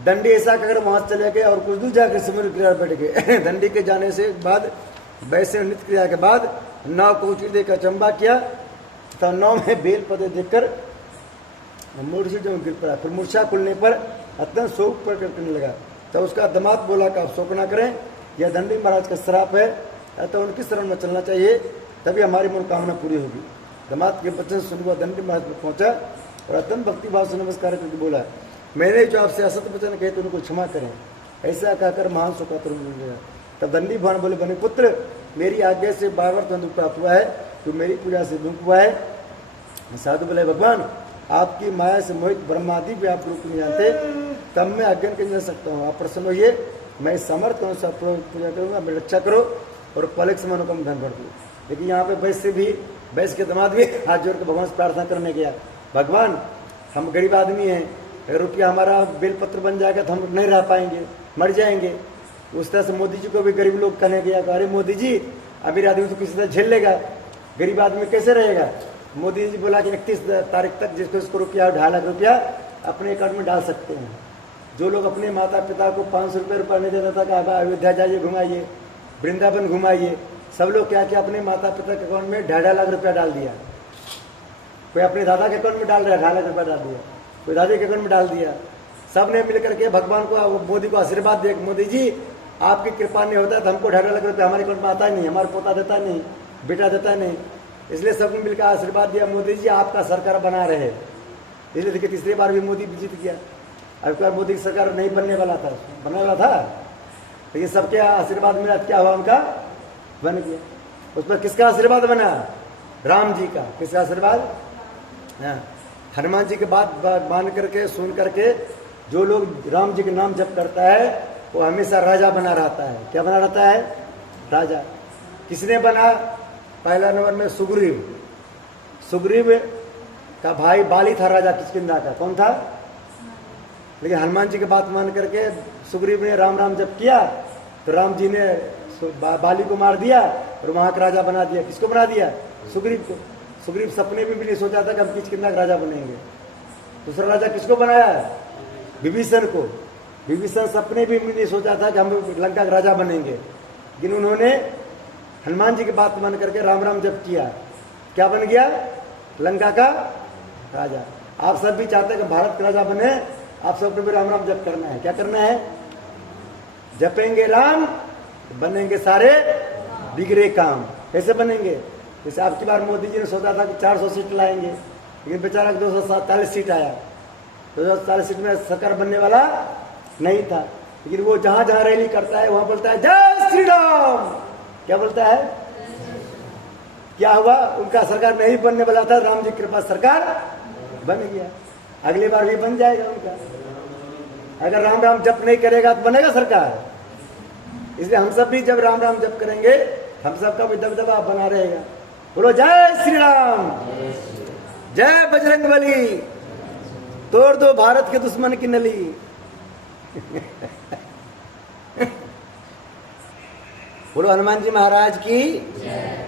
दंडी ऐसा कहकर वहां चले गए और कुछ दूर जाकर समुद्र किनारे बैठ गए। दंडी के जाने से बाद वैसे नित्य क्रिया के बाद नाव को ऊंची देकर चंबा किया तो नाव में बेल पत्ते देखकर मूर्छा जो गिर पड़ा। फिर मूर्छा खुलने पर अत्यंत शोक प्रकट करने लगा। तो उसका दामाद बोला कि आप शोक ना करें, यह दंडी महाराज का श्राप है, तो उनकी शरण में चलना चाहिए, तभी हमारी मनोकामना पूरी होगी। दामाद के वचन सुनकर दंडी महाराज पर पहुंचा और अत्यंत भक्तिभाव से नमस्कार करके बोला, मैंने जो आपसे असत वचन कहे तो उनको क्षमा करें। ऐसा कहकर महान शोकातुर हो गया। तब दंडी भगवान बोले, बने पुत्र मेरी आज्ञा से बार दुख प्राप्त हुआ है, तो मेरी पूजा से दुख हुआ है। साधु बोले, भगवान आपकी माया से मोहित ब्रह्मादि भी आप रूप नहीं जानते, तब मैं अज्ञान कर सकता हूँ। आप प्रसन्न होइए, मैं समर्थ करूँ, सब पूजा करूँगा, मेरी रक्षा करो और पलक से मनोकाम धन भर दूँ। लेकिन यहाँ पे वैश्य के दामाद भी हाथ जोड़ के भगवान से प्रार्थना करने गया, भगवान हम गरीब आदमी हैं, अगर रुपया हमारा बेलपत्र बन जाएगा तो हम नहीं रह पाएंगे, मर जाएंगे। उस तरह से मोदी जी को भी गरीब लोग कहने गया, अरे मोदी जी अमीर आदमी तो किसी तरह झेल लेगा, गरीब आदमी कैसे रहेगा। मोदी जी बोला कि 31 तारीख तक जिसको रुपया 2.5 लाख रुपया अपने अकाउंट में डाल सकते हैं। जो लोग अपने माता पिता को 500 रुपये नहीं देता था कि आप अयोध्या जाइए घुमाइए, वृंदावन घुमाइए, सब लोग क्या किया अपने माता पिता के अकाउंट में 2.5 लाख रुपया डाल दिया। कोई अपने दादा के अकाउंट में डाल रहा है 2.5 लाख रुपया डाल दिया, कोई दादी के अकाउंट में डाल दिया। सब ने मिलकर के भगवान को मोदी को आशीर्वाद दिया, मोदी जी आपकी कृपा नहीं होता तो हमको 2.5 लाख रुपया हमारे अकाउंट में आता नहीं, हमारा पोता देता नहीं, बेटा देता नहीं। इसलिए सबने मिलकर आशीर्वाद दिया, मोदी जी आपका सरकार बना रहे। इसलिए देखिए तीसरी बार भी मोदी जीत गया। अब बार मोदी की सरकार नहीं बनने वाला था, बनने वाला था, लेकिन सबके आशीर्वाद मिला, क्या हुआ उनका बन गया। उस पर किसका आशीर्वाद बना? राम जी का। किसका आशीर्वाद? हनुमान जी की बात मान करके सुन करके जो लोग राम जी के नाम जप करता है वो हमेशा राजा बना रहता है। क्या बना रहता है? राजा। किसने बना? पहला नंबर में सुग्रीव। सुग्रीव का भाई बाली था राजा किष्किंधा का। कौन था? लेकिन हनुमान जी की बात मान करके सुग्रीव ने राम राम जप किया तो राम जी ने बाली को मार दिया और वहां का राजा बना दिया। किसको बना दिया? सुग्रीव को। सुग्रीव सपने में भी नहीं सोचा था कि हम किष्किंधा का राजा बनेंगे। दूसरा राजा किसको बनाया? विभीषण को। विभीषण सपने भी नहीं सोचा था कि हम लंका का राजा बनेंगे, लेकिन उन्होंने हनुमान जी की बात मान करके राम राम जप किया, क्या बन गया? लंका का राजा। आप सब भी चाहते हैं कि भारत का राजा बने, आप सबको भी राम राम जप करना है। क्या करना है? जपेंगे राम बनेंगे सारे बिगड़े काम। कैसे बनेंगे? जैसे आपकी बार मोदी जी ने सोचा था कि 400 सीट लाएंगे, लेकिन बेचारा 247 सीट आया। 247 सीट में सरकार बनने वाला नहीं था, लेकिन वो जहां जहां रैली करता है वहां बोलता है जय श्री राम। क्या बोलता है? क्या हुआ? उनका सरकार नहीं बनने वाला था, राम जी की कृपा सरकार बन गया। अगली बार भी बन जाएगा उनका। अगर राम राम जप नहीं करेगा तो बनेगा सरकार। इसलिए हम सब भी जब राम राम जप करेंगे हम सबका भी दबदबा बना रहेगा। बोलो जय श्री राम, जय बजरंगबली, तोड़ दो भारत के दुश्मन की नली। बोलो हनुमान जी महाराज की,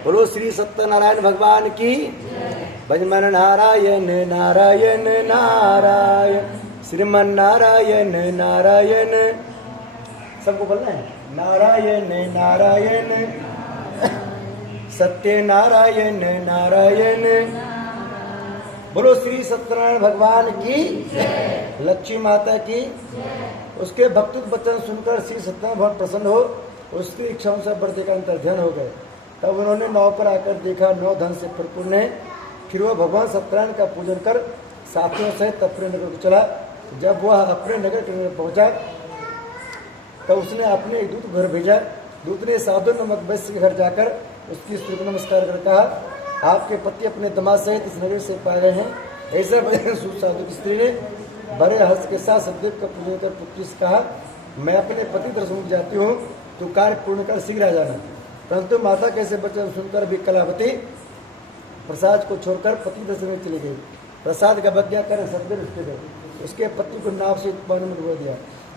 बोलो श्री सत्यनारायण भगवान की। भजमन नारायण नारायण नारायण, श्रीमन नारायण नारायण। सबको बोलना है नारायण नारायण, सत्य नारायण नारायण। बोलो श्री सत्यनारायण भगवान की, लक्ष्मी माता की। उसके भक्त वचन सुनकर श्री सत्यनारायण बहुत प्रसन्न हो, उसकी इच्छाओं से बढ़ते का अंतर्ध्यान हो गए। तब उन्होंने नाव पर आकर देखा 9 धन से परिपूर्ण है। फिर वो भगवान सत्यनारायण का पूजन कर साथियों सहित अपने नगर को चला। जब वह अपने नगर के पहुंचा तब उसने अपने एक दूत घर भेजा। दूत ने साधु नामक वैश्य के घर जाकर उसकी स्त्री को नमस्कार कर कहा, आपके पति अपने दामाद सहित इस नगर से पाए गए हैं। ऐसा सुसाधु की स्त्री ने बड़े हर्ष के साथ सतदेव का पूजन कर पुत्री से कहा, मैं अपने पति दर्शन जाती हूँ, तो कार्य पूर्ण कर शीघ्र आ जाना। परंतु माता कैसे वचन सुनकर भी कलावती प्रसाद को छोड़कर पति दर्शन में चली गई। प्रसाद का बज्ञा कर सतदेव उसके गए, उसके पति को नाव से पानी में डुबो दिया।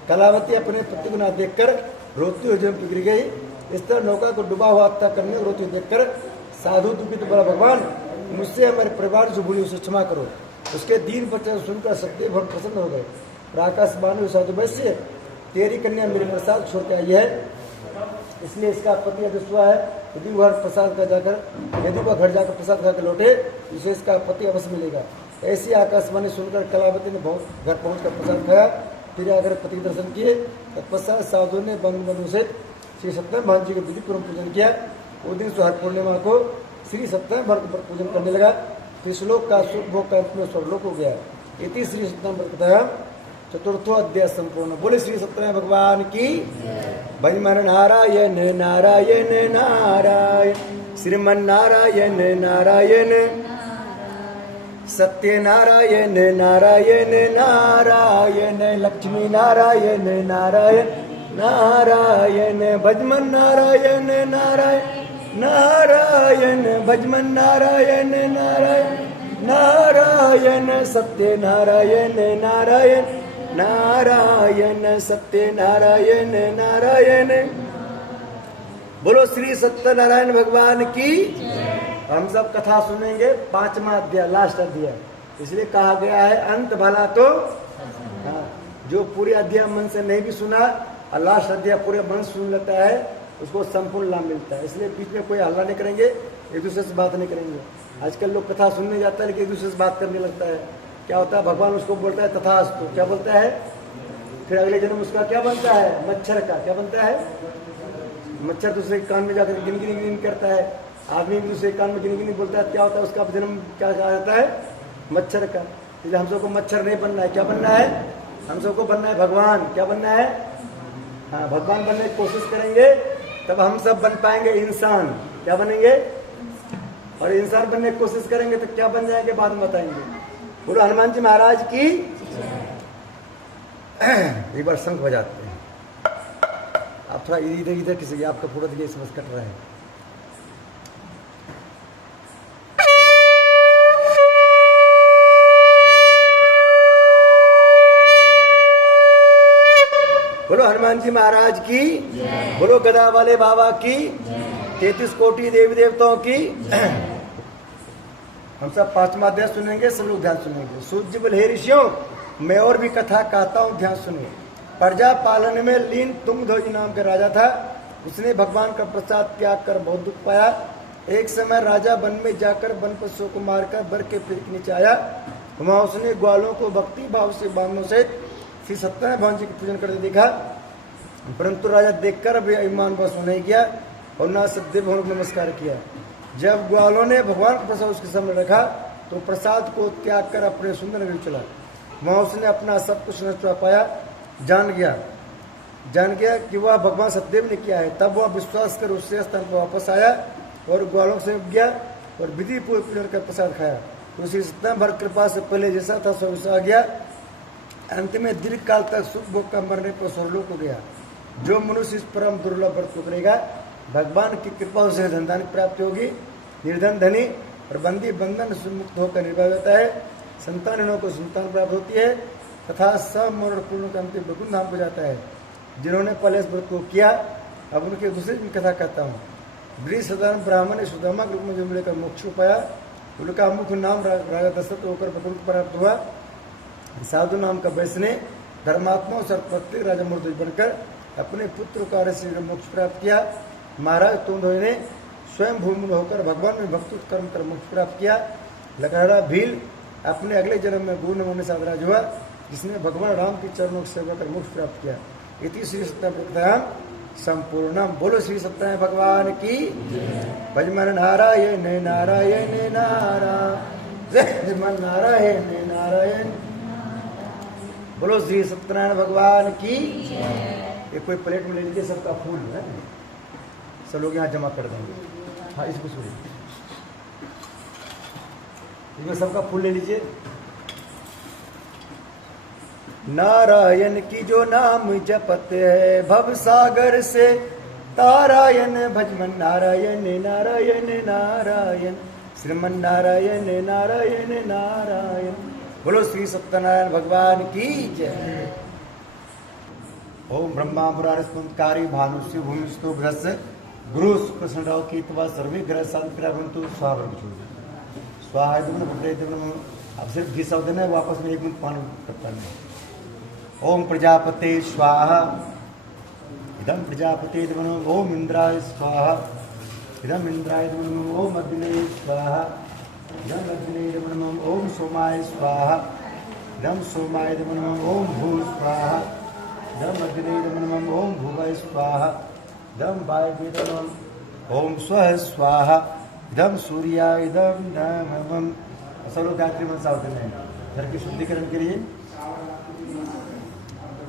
कलावती अपने पति को ना देखकर रोती हुई जम गिर गई। इस तरह नौका को डूबा हुआ हत्या करने और रोती देखकर साधु दुखित बोला, भगवान मुझसे हमारे परिवार जो भूली उसे क्षमा करो। उसके दीन वचन सुनकर सतदेव बहुत प्रसन्न हो गए। आकाशवाणी साधु वैश्य, तेरी कन्या मेरे प्रसाद छोड़ के आई है, इसलिए इसका पति अदृष्टवा है। यदि वह प्रसाद का जाकर यदि वह घर जाकर प्रसाद खाकर लौटे उसे इसका पति अवश्य मिलेगा। ऐसी आकाशवाणी सुनकर कलावती ने घर पहुंचकर प्रसाद खाया, फिर आकर पति दर्शन किए। तत्पश्चात साधु ने बंधु से श्री सत्यनारायण भगवान जी के विधिपूर्वक पूजन किया। उस दिन हर पूर्णिमा को श्री सत्यनारायण भगवान पर पूजन करने लगा। त्रिश्लोक का सुख भोग का अंत में स्वर्गलोक हो गया। इति श्री सत्यनारायण बताया चतुर्थो अध्याय संपूर्ण। बोले श्री सत्यनारायण भगवान की। भजमन नारायण नारायण नारायण, श्रीमन नारायण नारायण, सत्य नारायण नारायण नारायण, लक्ष्मी नारायण नारायण नारायण, भजमन नारायण नारायण नारायण, भजमन नारायण नारायण नारायण सत्य नारायण नारायण नारायण सत्य नारायण नारायण। बोलो श्री सत्यनारायण भगवान की। हम सब कथा सुनेंगे 5वां अध्याय, लास्ट अध्याय, इसलिए कहा गया है अंत भला तो। हाँ, जो पूरे अध्याय मन से नहीं भी सुना और लास्ट अध्याय पूरे मन से सुन लेता है उसको संपूर्ण लाभ मिलता है। इसलिए बीच में कोई हल्ला नहीं करेंगे, एक दूसरे से बात नहीं करेंगे। आजकल लोग कथा सुनने जाता है लेकिन एक दूसरे से बात करने लगता है। क्या होता है, भगवान उसको बोलता है तथास्तु, क्या बोलता है, फिर अगले जन्म उसका क्या बनता है, मच्छर का क्या बनता है, मच्छर दूसरे कान में जाकर गिन गिन गिन करता है। आदमी दूसरे कान में गिन गिन बोलता है, क्या होता है, उसका जन्म क्या कहा जाता है, मच्छर का। इसलिए हम सबको मच्छर नहीं बनना है, क्या बनना है, हम सबको बनना है भगवान। क्या बनना है, हाँ, भगवान बनने की कोशिश करेंगे तब हम सब बन पाएंगे इंसान। क्या बनेंगे, और इंसान बनने की कोशिश करेंगे तो क्या बन जाएंगे बाद में बताएंगे। बोलो हनुमान जी महाराज की। एक बार शंख बजाते हैं। आप थोड़ा इधर इधर किसी आपका पूरा दिए समझ कट रहा है। बोलो हनुमान जी महाराज की। बोलो गदा वाले बाबा की। 33 कोटि देवी देवताओं की। हम सब 5वां अध्याय सुनेंगे, सब लोग ध्यान सुनेंगे। सूर्य बोले, हे ऋषियों, मैं और भी कथा कहता हूँ, ध्यान सुनिए। प्रजा पालन में लीन तुंगध्वज नाम का राजा था। उसने भगवान का प्रसाद त्याग कर बहुत दुख पाया। एक समय राजा वन में जाकर वन पशुओं को मारकर बर के पेड़ के नीचे आया। वहां उसने ग्वालों को भक्ति भाव से बांधों से श्री सत्यनारायण भगवान जी की पूजन करते देखा, परंतु राजा देखकर भी अभिमान बस नहीं किया और ना सत्य भगवान को नमस्कार किया। जब ग्वालों ने भगवान का प्रसाद उसके सामने रखा तो प्रसाद को त्याग कर अपने सुंदर नगरी चला। वहां उसने अपना सब कुछ नष्ट पाया, जान गया कि वह भगवान सत्यदेव ने किया है। तब वह विश्वास कर उससे स्थान पर वापस आया और ग्वालों से गया और विधि पूर्वक पूजन कर प्रसाद खाया। तो श्री सत्यनारायण भर कृपा से पहले जैसा था सब आ गया। अंत में दीर्घ काल तक सुख भोग का मरने पर स्वर्गलोक को गया। जो मनुष्य इस परम दुर्लभ व्रत को करेगा, भगवान की कृपा उसे धनधान्य प्राप्ति होगी। निर्धन धनी और बंदी बंधन से मुक्त होकर निर्भय होता है। संतानों को संतान प्राप्त होती है तथा सब मरण पूर्ण का अंतिम वैकुंठ धाम को जाता है। जिन्होंने पहले इस व्रत को किया, अब उनके दूसरे दिन कथा कहता हूँ। वृष साधारण ब्राह्मण ने सुदामा के रूप में जन्म लेकर मोक्ष को पाया। उनका मुख्य नाम राजा दशरथ होकर वैकुंठ प्राप्त हुआ। साधु नाम का वैश्य ने धर्मात्मा और सर्वप्रत्येक राजा मूर्ति बनकर अपने पुत्र कार्य से मोक्ष प्राप्त किया। महाराज तुंगध्वज ने स्वयं भूमि होकर भगवान में भक्ति कर्म कर मोक्ष प्राप्त किया। लकड़हारा भील अपने अगले जन्म में गुरु होने से राज हुआ, जिसने भगवान राम के चरणों की सेवा कर मोक्ष प्राप्त किया। इति श्री सत्यनारायण संपूर्णम। बोलो श्री सत्यनारायण भगवान की। भजमन नारायण नारायण नारायण नारायण नारायण। बोलो श्री सत्यनारायण भगवान की। ये कोई प्लेट में ले लीजिए, सबका फूल है, सब लोग यहाँ जमा कर देंगे। हाँ, इसको सुनिए, इसमें सबका फूल ले लीजिए। नारायण की जो नाम जपते है भव सागर से तारायण। भजमन नारायण नारायण नारायण श्रीमन नारायण नारायण नारायण। बोलो श्री सत्यनारायण भगवान की जय। ओम ब्रह्मा मुरारिस्मंतकारी भानुष्य भूमिष्ठो ग्रस्य गुरु शुक्र संडव की तवा सर्वे ग्रह शांति स्वाहा स्वाहा। अब सिर्फ घी शब्द देना है, वापस में 1 मिनट पानी करता है। ओम प्रजापते स्वाहा। इदम प्रजापते नमः। ओम इंद्राय स्वाहा। इदम इंद्राय नमः। ओम अग्ने स्वाहा। इदम अग्ने नमः। ओम सोमाय स्वाहा। इदम सोमाय नमः। ओम भू स्वाहा। इदम अग्ने नमः। ओम भुवः स्वाहा। इदम वायवे नमः। ओम स्वः स्वाहा। इदम सूर्याय इदम नमः। सब लोग गायत्री मंत्र सावधान है। घर के शुद्धिकरण के लिए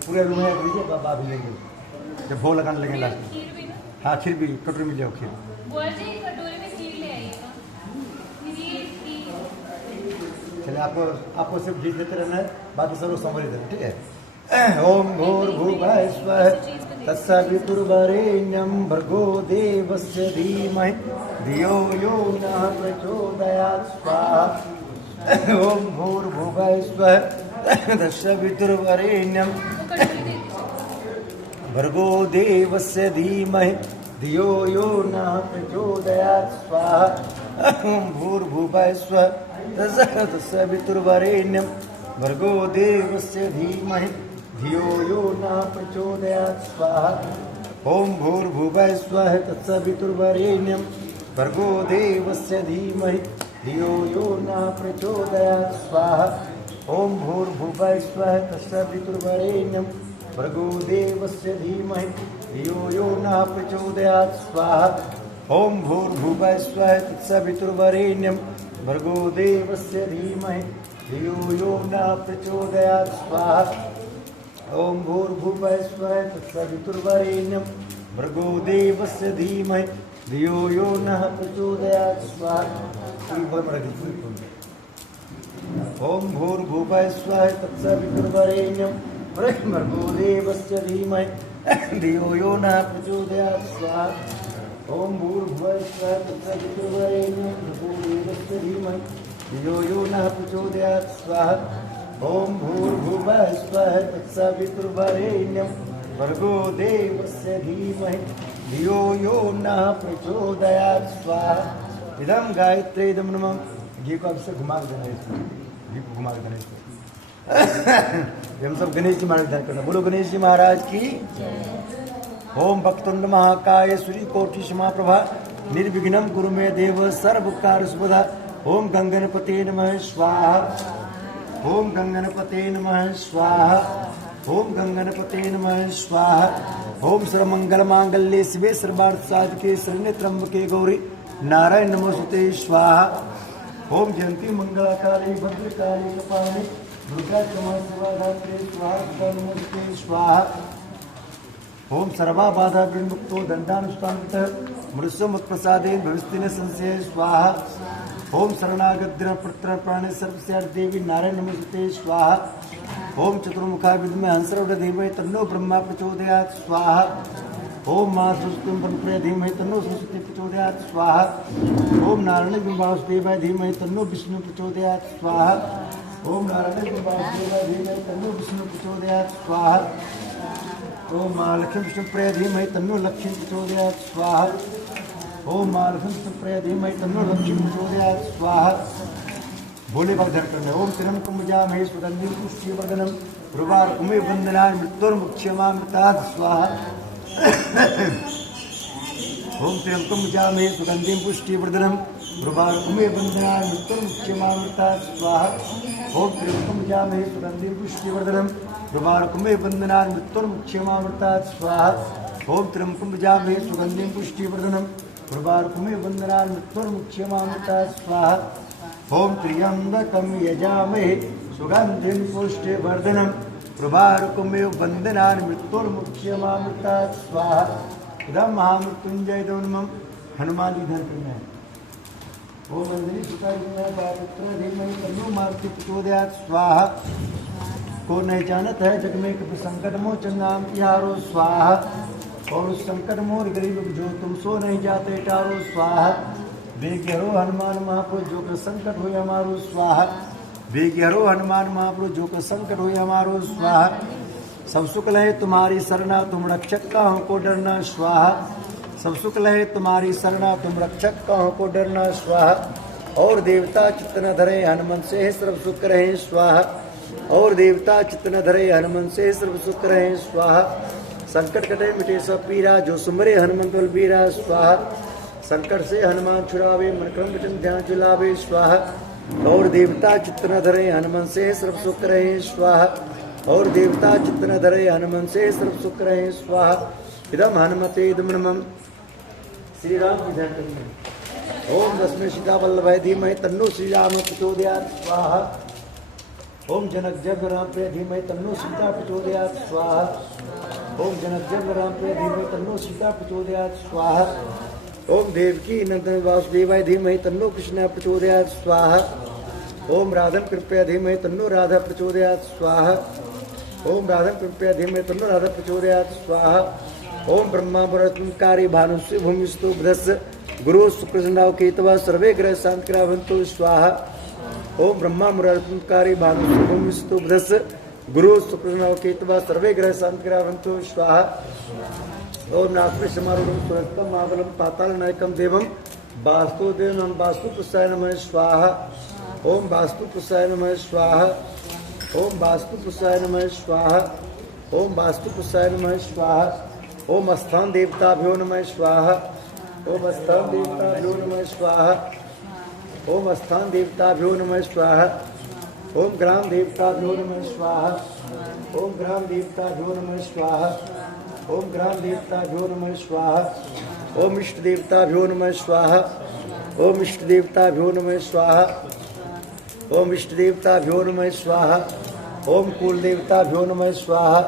पूरे रूम में लीजिए, बाबा भी लेंगे जब भोग लगाने लगेंगे लास्ट में। खीर भी ना, हाँ, खीर भी कटोरी में ले आओ। खीर बुआ जी कटोरे में खीर ले आइएगा। खीर चलिए, आपको सिर्फ घी देते रहना है, बाकी सब लोग संभल देना, ठीक है। ओम भूर्भुवः स्वः तत्सवितुर्वरेण्यं भर्गो देवस्य धीमहि धियो यो नः प्रचोदयात्। स्वाहा ओम भूर्भुवः स्वः तत्सवितुर्वरेण्यं वो कटोरी दे दीजिए। भर्गो देवस्य धीमहि धियो यो नः प्रचोदयात् स्वाहा ओम भूर्भुवः स्वः तत्सवितुर्वरेण्यं भर्गो देवस्य धीमहि धियो यो नः प्रचोदयात् स्वाहा ओम भूर्भुवः स्वः तत्सवितुर्वरेण्यं भर्गो देवस्य धीमहि धियो यो नः प्रचोदयात् स्वाहा ओम भूर्भुवः स्वः तत्सवितुर्वरेण्यं भर्गो देवस्य धीमहि धियो यो नः प्रचोदयात् स्वाहा ओम भूर्भुवः स्वः तत्सवितुर्वरेण्यं भर्गो देवस्य धीमहि धियो यो नः प्रचोदयात् स्वाहा ओम भूर्भुवः स्वः तत्सवितुर्वरेण्यं भर्गो देवस्य धीमहि धियो यो नः प्रचोदयात् स्वाहा ओम भूर्भुवः स्वः तत्सवितुर्वरेण्यं भर्गो देवस्य धीमहि धियो यो नः प्रचोदयात् स्वाहा ओम भूर्भुवः स्वः तत्सवितुर्वरेण्यं भर्गो देवस्य धीमहि धियो यो नः प्रचोदयात् स्वाहा ओम भूर्भुवः स्वः तत्सवितुर्वरेण्यं भर्गो देवस्य धीमहि धियो यो नः प्रचोदयात् स्वाहा इदं गायत्री इदं नमः घी को आपसे घुमा के देना इसमें घी को घुमा के देना इसमें हम सब गणेश जी महाराज ध्यान करना बोलो गणेश जी महाराज की ओम भक्तुंड महाकाय सूर्य कोटि समाप्रभा निर्विघ्नं कुरु मे देव सर्व कार्य सुभदा ओम गंगणपते नमः स्वाहा ओम गंगणपते नमः स्वाहा ओम गंगणपते नमः स्वाहा ओम सर्वमंगल मांगल्ये शिवे सर्वार्थ साधके शरण्ये त्र्यंबके गौरी नारायण नमोस्तुते स्वाहा ओम जयंती मंगलाकाली भद्रकाली कपालिनी दुर्गा क्षमा शिवा धात्री स्वाहा नमोस्तुते स्वाहा ओम सर्वा बाधा विमुक्तो दंडानुष्ठानतः मृत्सु मत्प्रसादेन भविष्यति संशय स्वाहा ओम शरणागत पुत्र प्राणे सर्वस्यार्थ देवी नारायण नमोस्तुते स्वाहा ओम चतुर्मुखा विद्महे हंसरूढ़ धीमहि तन्नो ब्रह्मा प्रचोदयात् स्वाहा ओम मां सरस्वती प्रिय धीमहि तन्नो सरस्वती प्रचोदयात् स्वाहा ओम नारायण वासुदेवाय धीमहि तन्नो विष्णु प्रचोदयात् स्वाहा ओम नारायण वासुदेवाय धीमहि तन्नो विष्णु प्रचोदयात् स्वाहा ओम महालक्ष्मी विष्णु प्रिय धीमहि तन्नो लक्ष्मी प्रचोदयात् स्वाहा ओम महालक्ष्मी विष्णु प्रिय धीमहि तन्नो लक्ष्मी प्रचोदयात् स्वाहा भोले भक्त ध्यान करना ओम तिरम कुमुजामहे सुगंधिं पुष्टिवर्धनम रुवार कुमे वंदनाय मृत्युर्मुक्षमामृतात् स्वाहा ओम तिरम कुमुजामहे सुगंधिं पुष्टिवर्धनम रुवार कुमे वंदनाय मृत्युर्मुक्षमामृतात् स्वाहा ओम तिरम कुमुजामहे सुगंधिं पुष्टिवर्धनम रुवार कुमे वंदनाय मृत्युर्मुक्षमामृतात् स्वाहा ओम तिरम कुमुजामहे सुगंधिं पुष्टिवर्धनम रुवार कुमे वंदनाय मृत्युर्मुक्षमामृतात् स्वाहा ओम त्र्यंबकं यजामहे सुगंधिं पुष्टिवर्धनम प्रभारुकमेव वंदनानि मृत्युर्मुक्षमामृतात् स्वाहा इदं महामृत्युंजय नमः हनुमान जी ध्यान करना है ओम अंजलि सुतारिणा पापुत्र धीमहि तन्नो मारुति प्रचोदयात् स्वाहा को नहीं जानत है जग में कभी संकट मोचन नाम तिहारो स्वाहा और उस संकट मोर गरीब जो तुम सो नहीं जाते टारो स्वाहा बेगहरो हनुमान महापुरुष जो कर संकट हुए हमारो स्वाहा बेगहरो हनुमान महापुरुष जो कर संकट हुए हमारो स्वाहा सब सुख लहे तुम्हारी शरणा तुम रक्षक काहों को डरना स्वाहा सब सुख लहे तुम्हारी शरणा तुम रक्षक काहों को डरना स्वाहा और देवता चित्त न धरे हनुमन से सर्व सुख रहे स्वाहा और देवता चित्त न धरे हनुमन से सर्व सुख रहे स्वाहा संकट कटे मिटे सब पीरा जो सुमरे हनुमंत बलबीरा स्वाहा संकट से हनुमान छुड़ावे मन क्रम वचन ध्यान चुलावे स्वाहा और देवता चित्त न धरे हनुमन से सर्व सुख रहे स्वाहा और देवता चित्त न धरे हनुमन से सर्व सुख रहे स्वाहा इदम हनुमते इदम नमः श्री राम की ध्यान करेंगे ओम दसमें सीता वल्लभाय धीमहि तन्नो श्री राम प्रचोदयात् स्वाहा ओम जनक जग राम प्रिय धीमहि तन्नो सीता प्रचोदयात् स्वाहा ओम जनक जग राम प्रिय धीमहि तन्नो सीता प्रचोदयात् स्वाहा ओम देवकी नंदन वासुदेवाय धीमहि तन्नो कृष्ण प्रचोदयात् स्वाहा ओम राधन कृपया धीमहि तन्नो राधा प्रचोदयात् स्वाहा ओम राधन कृपया धीमहि तन्नो राधा प्रचोदयात् स्वाहा ओम ब्रह्मा वरत्मकारी भानुष्य भूमिस्तु बुधस्य गुरु शुक्रचंडाव केतवा सर्वे ग्रह शांतिकरावन्तु स्वाहा ओम ब्रह्मा मुरारी भानु विष्णु बुधस गुरु शुक्र केतवा सर्वे ग्रह शांति ग्रहवंतो स्वाहा। ओम नास्मे समारूढ़ सुरक्षितम महाबलम पाताल नायकम देवम वास्तु देव वास्तु पुष्पाय नमः स्वाहा। ओम वास्तु पुष्पाय नमः स्वाहा। ओम वास्तु पुष्पाय नमः स्वाहा। ओम वास्तु पुष्पाय नमः स्वाहा। ओम स्थान देवताभ्यो नमः स्वाहा। ओम स्थान देवताभ्यो नमः स्वाहा। ओम स्थान देवताभ्यो नमः स्वाहा। ओम ग्राम देवताभ्यो नमः स्वाहा। ओम ग्राम देवताभ्यो नमः स्वाहा। ओम ग्राम देवताभ्यो नमः स्वाहा। ओम इष्ट देवताभ्यो नमः स्वाहा। ओम इष्ट देवताभ्यो नमः स्वाहा। ओम इष्ट देवताभ्यो नमः स्वाहा। ओम कुल देवताभ्यो नमः स्वाहा।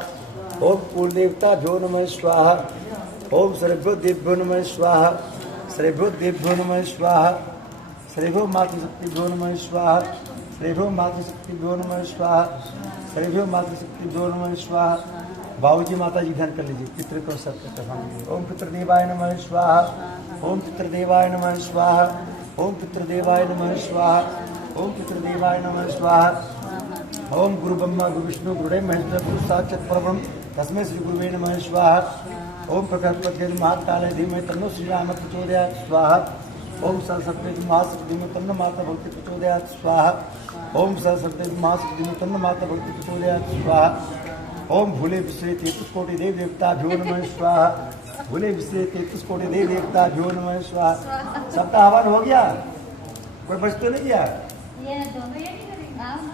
ओम कुल देवताभ्यो नमः स्वाहा। ओम सर्वभ्यो देवभ्यो नमः स्वाहा। सर्वभ्यो देवभ्यो नमः स्वाहा। सर्वभ्यो मातृशक्तिभ्यो नमः स्वाहा। सर्वभ्यो मातृशक्तिभ्यो नमः स्वाहा। सर्वभ्यो मातृशक्तिभ्यो नमः स्वाहा। बाबूजी माता जी ध्यान कर लीजिए। पितृ को सत्य कथाएंगे। ओम पितृदेवाय नमः स्वाहा। ओम पितृदेवाय नमः स्वाहा। ओम पितृदेवाय नमः स्वाहा। ओम पितृदेवाय नमः स्वाहा। ओम गुरु ब्रह्मा गुरु विष्णु गुरुदेव महेश्वर गुरु साक्षात् परब्रह्म तस्मै श्री गुरुवे नमः स्वाहा। ओम प्रकटपति महाकाले धीमहि तन्नो श्रीराम प्रचोदयात् स्वाहा। ओम सरस्वती महाशक्ति धीमहि तन्नो माता भक्ति प्रचोदयात् स्वाहा। ओम सरस्वती महाशक्ति धीमहि तन्नो माता भक्ति प्रचोदयात् स्वाहा। ओम भूले विश्रे 33 कोटि देव देवताभ्यो नमः स्वाहा। भूले विश्रे 33 कोटि देव देवताभ्यो नमः स्वाहा। सबका हवन हो गया? कोई बच तो नहीं गया? ये दोनों ये नहीं करेंगे आओ ना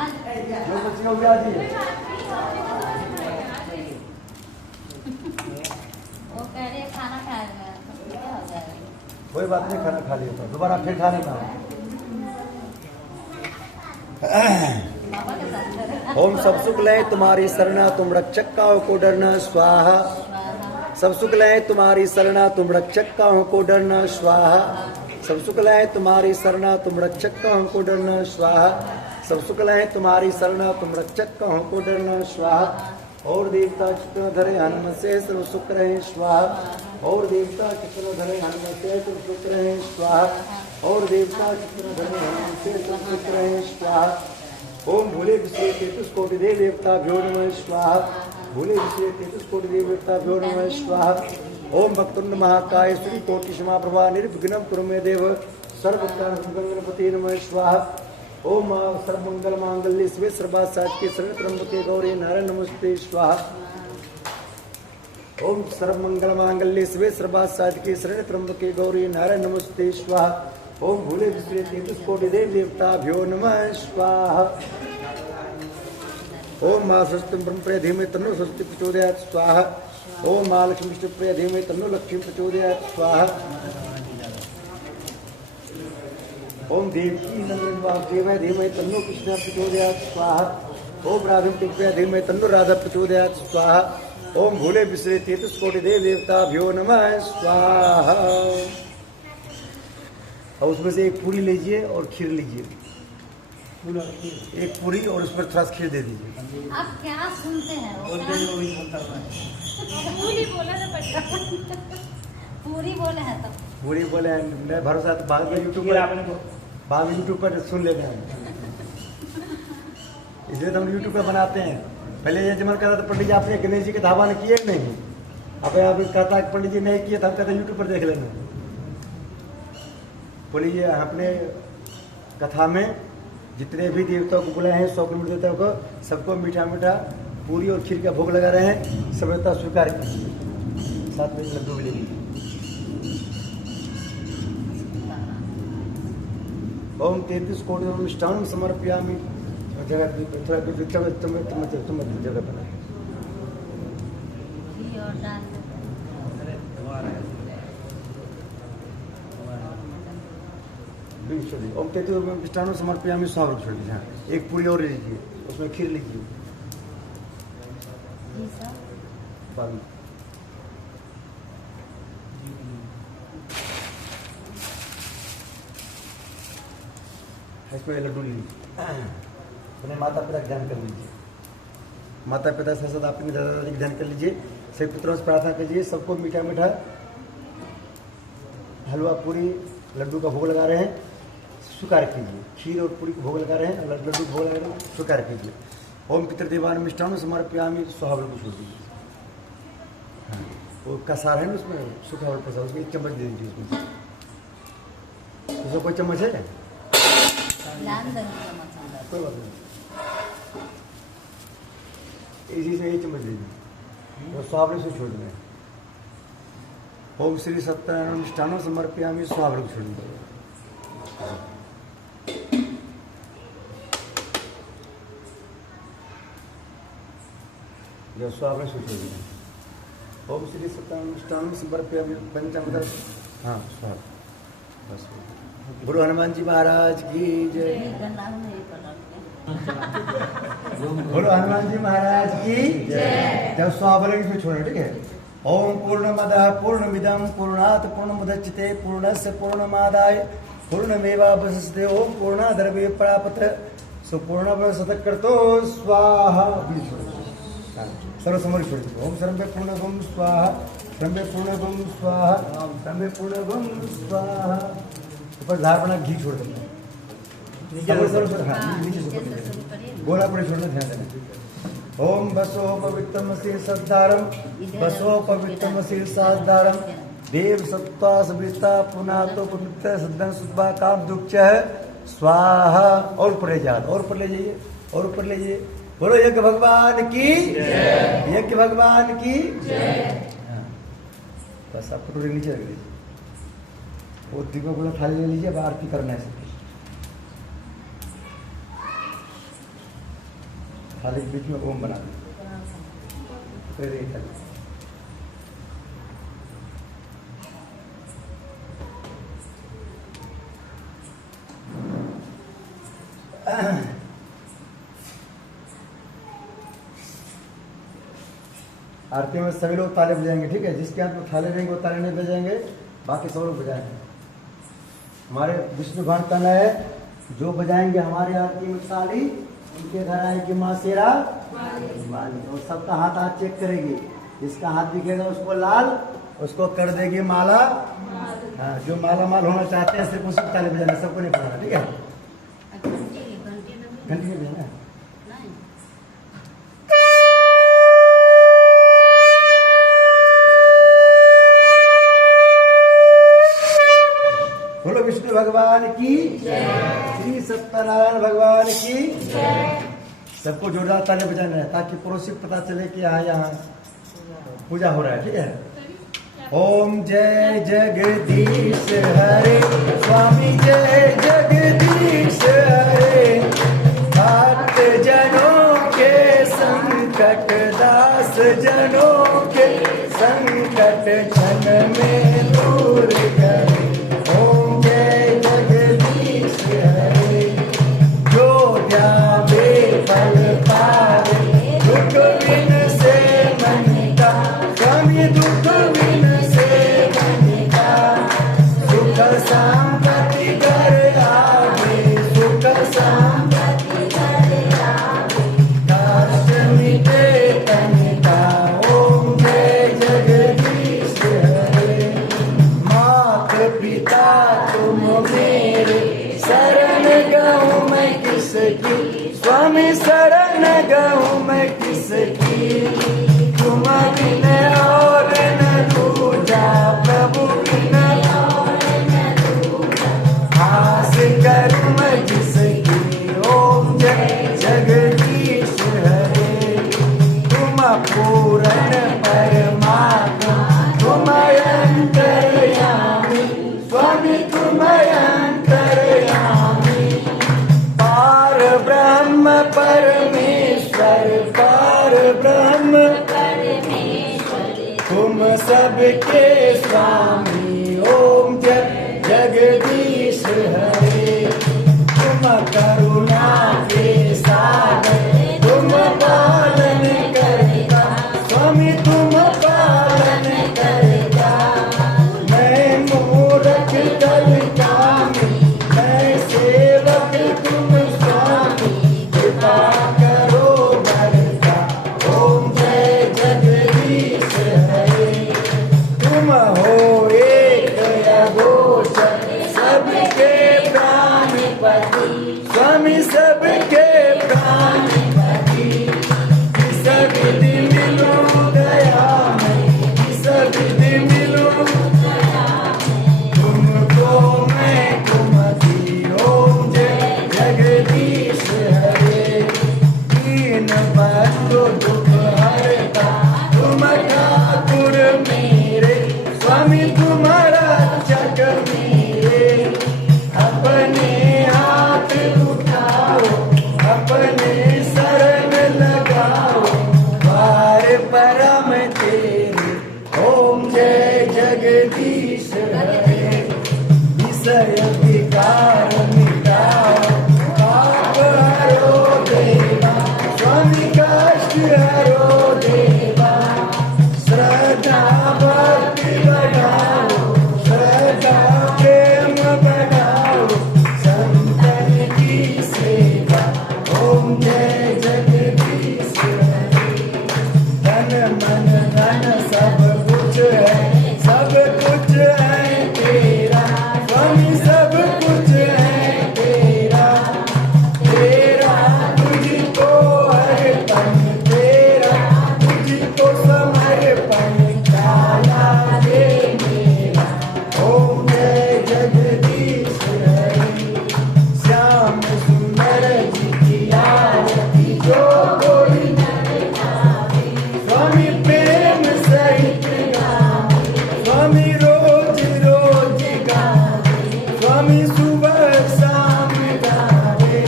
आज जो बच्चे हो गया जी वो कह रहे खाना खाएगा तो क्या हो जाएगा। कोई बात नहीं, खाना खा लिया तो दोबारा फिर खा लेना। पापा के साथ करेगा। ओम सब सुख लय तुम्हारी शरणा तुम रक्षक का को डरना स्वाहा। सब सुख लय तुम्हारी शरणा तुम रक्षक का को डरना स्वाहा। सब सुख लय तुम्हारी शरणा तुम रक्षक का को डरना स्वाहा। सब सुख लय तुम्हारी शरणा तुम रक्षक का को डरना स्वाहा। और देवता चित्र धरे हनुमत से सर्व सुख रहे स्वाहा। और देवता चित्र धरे हनुमत से सर्व सुख रहे स्वाहा। और देवता चित्र धरे हनुमत से सर्व सुख रहे स्वाहा। ओम भूले विश्रे 33 कोटि देव देवताभ्यो नमः स्वाहा। भूले विश्रे 33 कोटि देव देवताभ्यो नमः स्वाहा। ओम भक्तुंड महाकाय श्री कोटि समाप्रभा निर्विघ्नं कुरु मे देव सर्वकार्यगणपति नमः स्वाहा। ओम सर्वमंगल मांगल्ये शिवे सर्वार्थ साधिके शरण्ये त्र्यंबके गौरी नारायण नमस्ते स्वाहा। ओम सर्वमंगल मांगल्ये शिवे सर्वार्थ साधिके शरण्ये त्र्यंबके गौरी नारायण नमस्ते स्वाहा। ओम भूले विश्रे 33 कोटि देव देवताभ्यो नमः स्वाहा। ओम मां सरस्वती ब्रह्मप्रिय धीमहि तन्नो सरस्वती प्रचोदयात् स्वाहा। ओम मां लक्ष्मी विष्णुप्रिय धीमहि तन्नो लक्ष्मी प्रचोदयात् स्वाहा। ओम देवकी नंदन वासुदेवाय धीमहि तन्नो कृष्ण प्रचोदयात् स्वाहा। ओम राधिकाप्रिय धीमहि तन्नो राधा प्रचोदयात् स्वाहा। ओम भूले विश्रे 33 कोटि देव देवताभ्यो नमः स्वाहा। और उसमें से एक पूरी लीजिए और खीर लीजिए। एक पूरी और उस पर थोड़ा सा खीर दे दीजिए। आप क्या सुनते हैं वो क्या? पूरी बोला ना पटका पूरी बोले हैं तब पूरी बोले हैं, मैं भरोसा तो बाद में यूट्यूब पर सुन लेते हैं। इसलिए तो हम यूट्यूब पर बनाते हैं। पहले ये जमन कहता था पंडित जी आपने गणेश जी के धावा किए नहीं। अब आप कहता है पंडित जी नहीं किए तो हम कहते यूट्यूब पर देख लेना। बोलिए अपने कथा में जितने भी देवताओं को बुलाए हैं 100 किलोमीटर देवताओं को सबको मीठा मीठा पूरी और खीर का भोग लगा रहे हैं। सब देवता स्वीकार कीजिए। साथ में लड्डू मिलेगी। ओम 33 कोटि मिष्टान समर्पयामि। जगह थोड़ा जगह बना घी और डाल ओम 33 मिष्टान समर्पयामि। 100 रुपये छोड़ दीजिए। हाँ, एक पूरी और लीजिए, उसमें खीर लीजिए। घी सब बाद में इसमें लड्डू लीजिए। अपने माता पिता का ध्यान कर लीजिए। माता पिता से साथ अपने दादा दादी का ध्यान कर लीजिए। सभी पुत्रों से प्रार्थना कीजिए। सबको मीठा मीठा हलवा पूरी लड्डू का भोग लगा रहे हैं। स्वीकार कीजिए। खीर और पूरी को भोग लगा रहे हैं, लड्डू को भोग लगा रहे हैं, स्वीकार कीजिए। ओम पितृदेवान मिष्ठान समर्पयामि, स्वाहा को छोड़ दीजिए। हाँ, वो कसार है ना उसमें, सूखा और प्रसाद, उसमें 1 चम्मच दे दीजिए उसमें। उसमें कोई चम्मच है? लाल रंग का मसाला। कोई बात नहीं, इसी से 1 चम्मच दे दीजिए, वो स्वाहा से छोड़ दें। ओम श्री सत्यनारायण मिष्ठान समर्पयामि, स्वाहा को छोड़ दीजिए। जो स्वाहा से छोड़ दीजिए। ओम श्री सत्यनारायण मिष्ठान समर्पयामि, पंचामृत। हाँ, स्वाहा। बस गुरु हनुमान जी महाराज की जय। बोलो हनुमान जी महाराज की जय। जब स्वाहा इसमें छोड़े, ठीक है। ओम पूर्णमदः पूर्णमिदं पूर्णात् पूर्णमुदच्यते पूर्णस्य पूर्णमादाय पूर्णमेवावशिष्यते। ओम पूर्णाद्रव्ये प्राप्त सुपूर्ण शतक्रतो स्वाहा। सर्वसमर छोड़ दीजिए। ओम सर्वे पूर्णगुम स्वाहा, सर्वे पूर्णगुम स्वाहा, सर्वे पूर्णगुम स्वाहा। ऊपर झाड़ बना घी छोड़ देना। हाँ, नीचे से गोला पूरे छोड़ना, ध्यान देना। ओम बसो पवित्रमसि सद्धारम, बसो पवित्रमसि सद्धारम, देव सत्ता सविता पुनः तो पवित्र सद्दन सुद्भा काम दुक्ष स्वाहा। और ऊपर ले जाओ, और ऊपर ले जाइए, और ऊपर ले जाइए। बोलो यज्ञ भगवान की जय, यज्ञ भगवान की जय। बस आपको थोड़ी नीचे रख दीजिए। वो दीपक वाला थाली ले लीजिए, अब आरती करना है। थाली के बीच में ओम बना दीजिए। आरती में सभी लोग ताले बजाएंगे, ठीक है। जिसके हाथ में थाले रहेंगे वो ताले नहीं बजाएंगे, बाकी सब लोग बजाएंगे। हमारे विष्णु भगवान का है, जो बजाएंगे हमारे आरती में ताली, उनके घर आएगी माँ शेरा वाली। और सबका हाथ हाथ चेक करेगी, जिसका हाथ दिखेगा उसको लाल, उसको कर देगी माला। हाँ, जो माला माल होना चाहते हैं सिर्फ उसको ताले बजाना, सबको नहीं पढ़ाना, ठीक है। घंटी नहीं बजाना। बोलो विष्णु भगवान की जय, श्री सत्यनारायण भगवान की जय। सबको जोरदार ताली बजाना है, ताकि पड़ोसी को पता चले कि यहाँ पूजा हो रहा है, ठीक है। ओम जय जगदीश हरे स्वामी, जय जगदीश हरे। भक्त जनों के संकट, दास जनों के संकट, क्षण में दूर करे। ओम जय जगदीश हरे, जो ध्यावे फल पावे, दुख बिन से मन का, स्वामी दुख बिन से मन का। सुख संपत्ति कर आवे, सुख संपत्ति कर आवे, कष्ट मिटे तन का। ओम जय जगदीश हरे। मात पिता तुम मेरे, शरण गहूँ मैं किसकी, स्वामी शरण गहूँ मैं किसकी। तुम बिन और न दूजा, प्रभु बिन और न दूजा, आस करूँ मैं जिसकी। ओम जय जगदीश हरे। तुम पूर्ण परमात्मा, तुम अंतर्यामी, स्वामी तुम अंतर्यामी। पार ब्रह्म परमेश्वर, पार ब्रह्म परमेश्वर, तुम सबके स्वामी। ओम जय जगदीश हरे। तुम करुणा के सागर, तुम पालन करता, स्वामी तुम पालन करता। मैं मूर्ख कल कामी, मैं सेवक तुम स्वामी, कृपा करो बरता। ओम जय जगदीश हरे। तुम हो एक अगोचर, सबके प्राण प्राणपति किस विधि मिलूं दया में किस विधि मिलूं तुमको मैं कुमति ओम जय जगदीश हरे दीन बंधु दुख हरता तुम ठाकुर मेरे स्वामी तुम्हारा रक्षक मेरे अपने हाथ उठाओ अपने शरण लगाओ द्वार परम तेरे ओम जय जगदीश हरे विषय विकार मिटाओ पाप हरो देवा स्वामी कष्ट हरो देवा श्रद्धा भक्ति बढ़ाओ श्रद्धा प्रेम बढ़ाओ संतन की सेवा ओम जय जगदीश हरे धन मन धन सब कुछ है तेरा स्वामी सब कुछ है तेरा तेरा तुझको अर्पण तेरा तुझको समर्पण काला दे मेरा ओम जय जगदीश हरे श्याम सुंदर जी की आरती जो कोई नर गावे स्वामी प्रेम सहित गावे स्वामी रोज रोज गावे स्वामी सुबह शाम गावे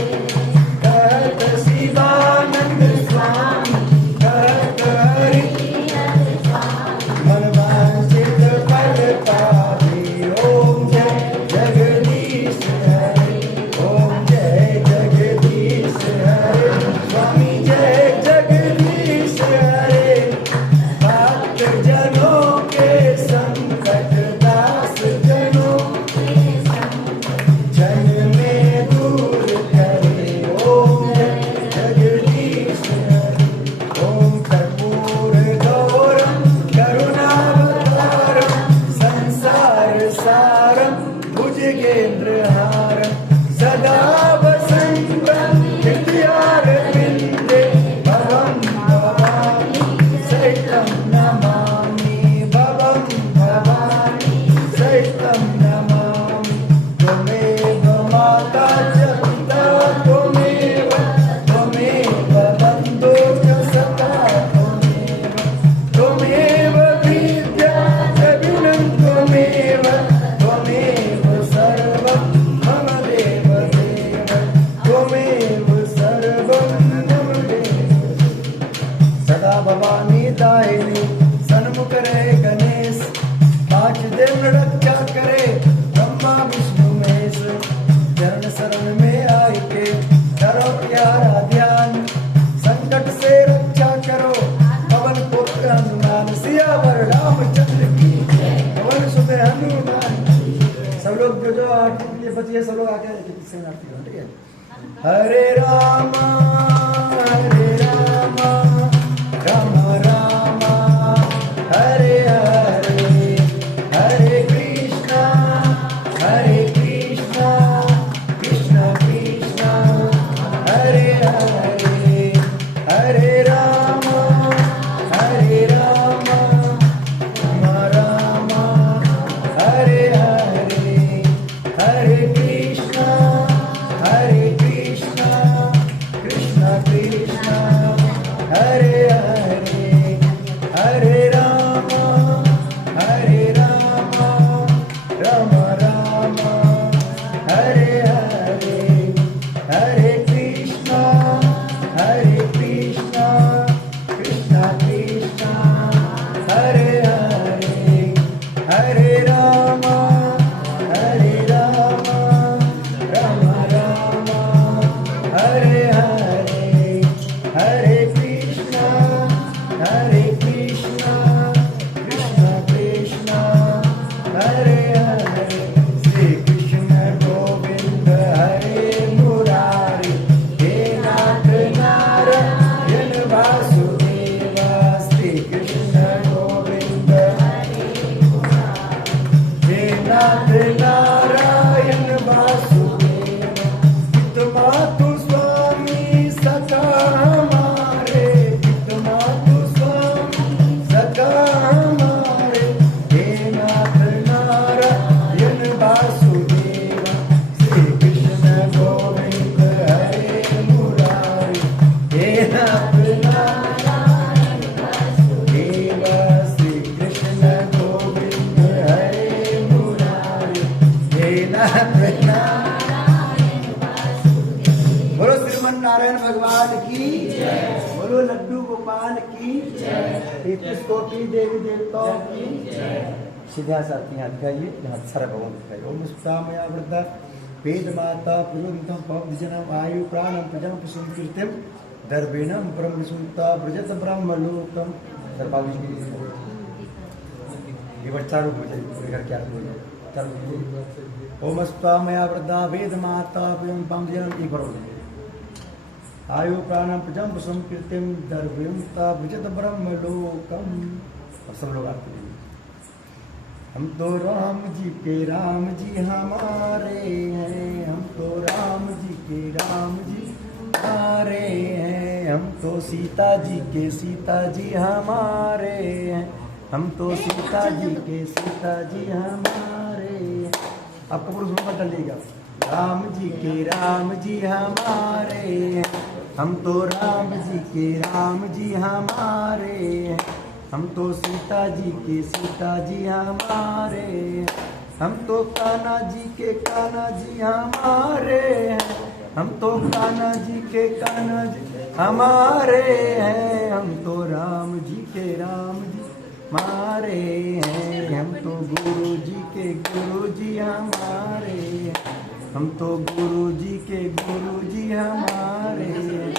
कहत शिवानंद स्वामी कहत हरि मन वांछित फल पावे ओम जय जगदीश हरे ओम जय जगदीश हरे स्वामी जय जगदीश हरे भक्त जनों के संकट दास जनों जन में दूर करे ओम जय जगदीश हरे ओम कर्पूर गौरम करुणावतारम संसार सारम भुजगेन्द्रहारम सदा वसन्तं हृदयारविन्दे भवं भवानी सहितं नमामि भवं भवानी सहितं नमामि त्वमेव माता च पिता त्वमेव बन्धो च सखा त्वमेव विद्या च विनं त्वमेव सर्वं मम देव देव त्वमेव सर्वं मम देव सदा भवानी दायिनी सन्मुख रहे गणेश पांच दिन रक्षा करे ब्रह्मा विष्णु महेश चरण शरण में आए के करो प्यारा ध्यान संकट से रक्षा करो पवन पुत्र हनुमान सियावर रामचंद्र की पवन सुत हनुमान सब लोग जो आरती के बचिए सब लोग आके किसी आरती करो ठीक है हरे राम राम राम हरे हरे हरे कृष्णा कृष्ण कृष्ण हरे हरे हरे राम राम राम हरे हरे हरे कृष्णा कृष्ण कृष्ण हरे हरे हरे राम राम राम हरे हरे हरे कृष्णा कृष्ण कृष्ण हरे हरे हरे राम राम राम हरे हरे हरे कृष्णा कृष्ण कृष्ण हरे हरे श्री कृष्ण गोविंद हरे मुरारी हे नाथ नारायण वासुदेव श्री कृष्ण गोविंद हे नाथ नारायण वासुदेव मातु स्वामी सदा नारायण भगवान की बोलो लड्डू गोपाल की 33 कोटि देवी देवताओं की सीधा साथी हाथ दिखाइए, हाथ सारा भगवान दिखाइए। ओम सुतामया वृद्धा वेद माता पुरोहितम पवजनम आयु प्राणम प्रजम पुष्पम कीर्तिम दर्भेणम परम विसुता व्रजत ब्रह्मलोकम। ये बार चारों हो जाए, पूरे घर क्या हो जाए, चारों। ओम स्वामया वृद्धा वेद माता पुरोहितम पवजनम, एक बार हो जाए। आयु प्राणम प्रजम पुष्पम कीर्तिम दर्भेणता व्रजत ब्रह्मलोकम। और सब लोग आपके लिए हम तो राम जी के राम जी हमारे हैं, हम तो राम जी के राम जी हमारे हैं, हम तो सीता जी के सीता जी हमारे हैं, हम तो सीता जी के सीता जी हमारे हैं। आपको पूरा सुनना चलेगा। राम जी के राम जी हमारे हैं, हम तो राम जी के राम जी हमारे हैं, हम तो सीता जी के सीता जी हमारे हैं, हम तो कान्हा जी के कान्हा जी हमारे हैं, हम तो कान्हा जी के कान्हा जी हमारे हैं, हम तो राम जी के राम जी हमारे हैं, हम तो गुरु जी के गुरु जी हमारे हैं, हम तो गुरु जी के गुरु जी हमारे हैं।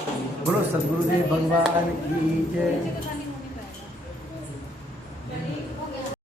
बोलो सद्गुरुदेव भगवान की जय।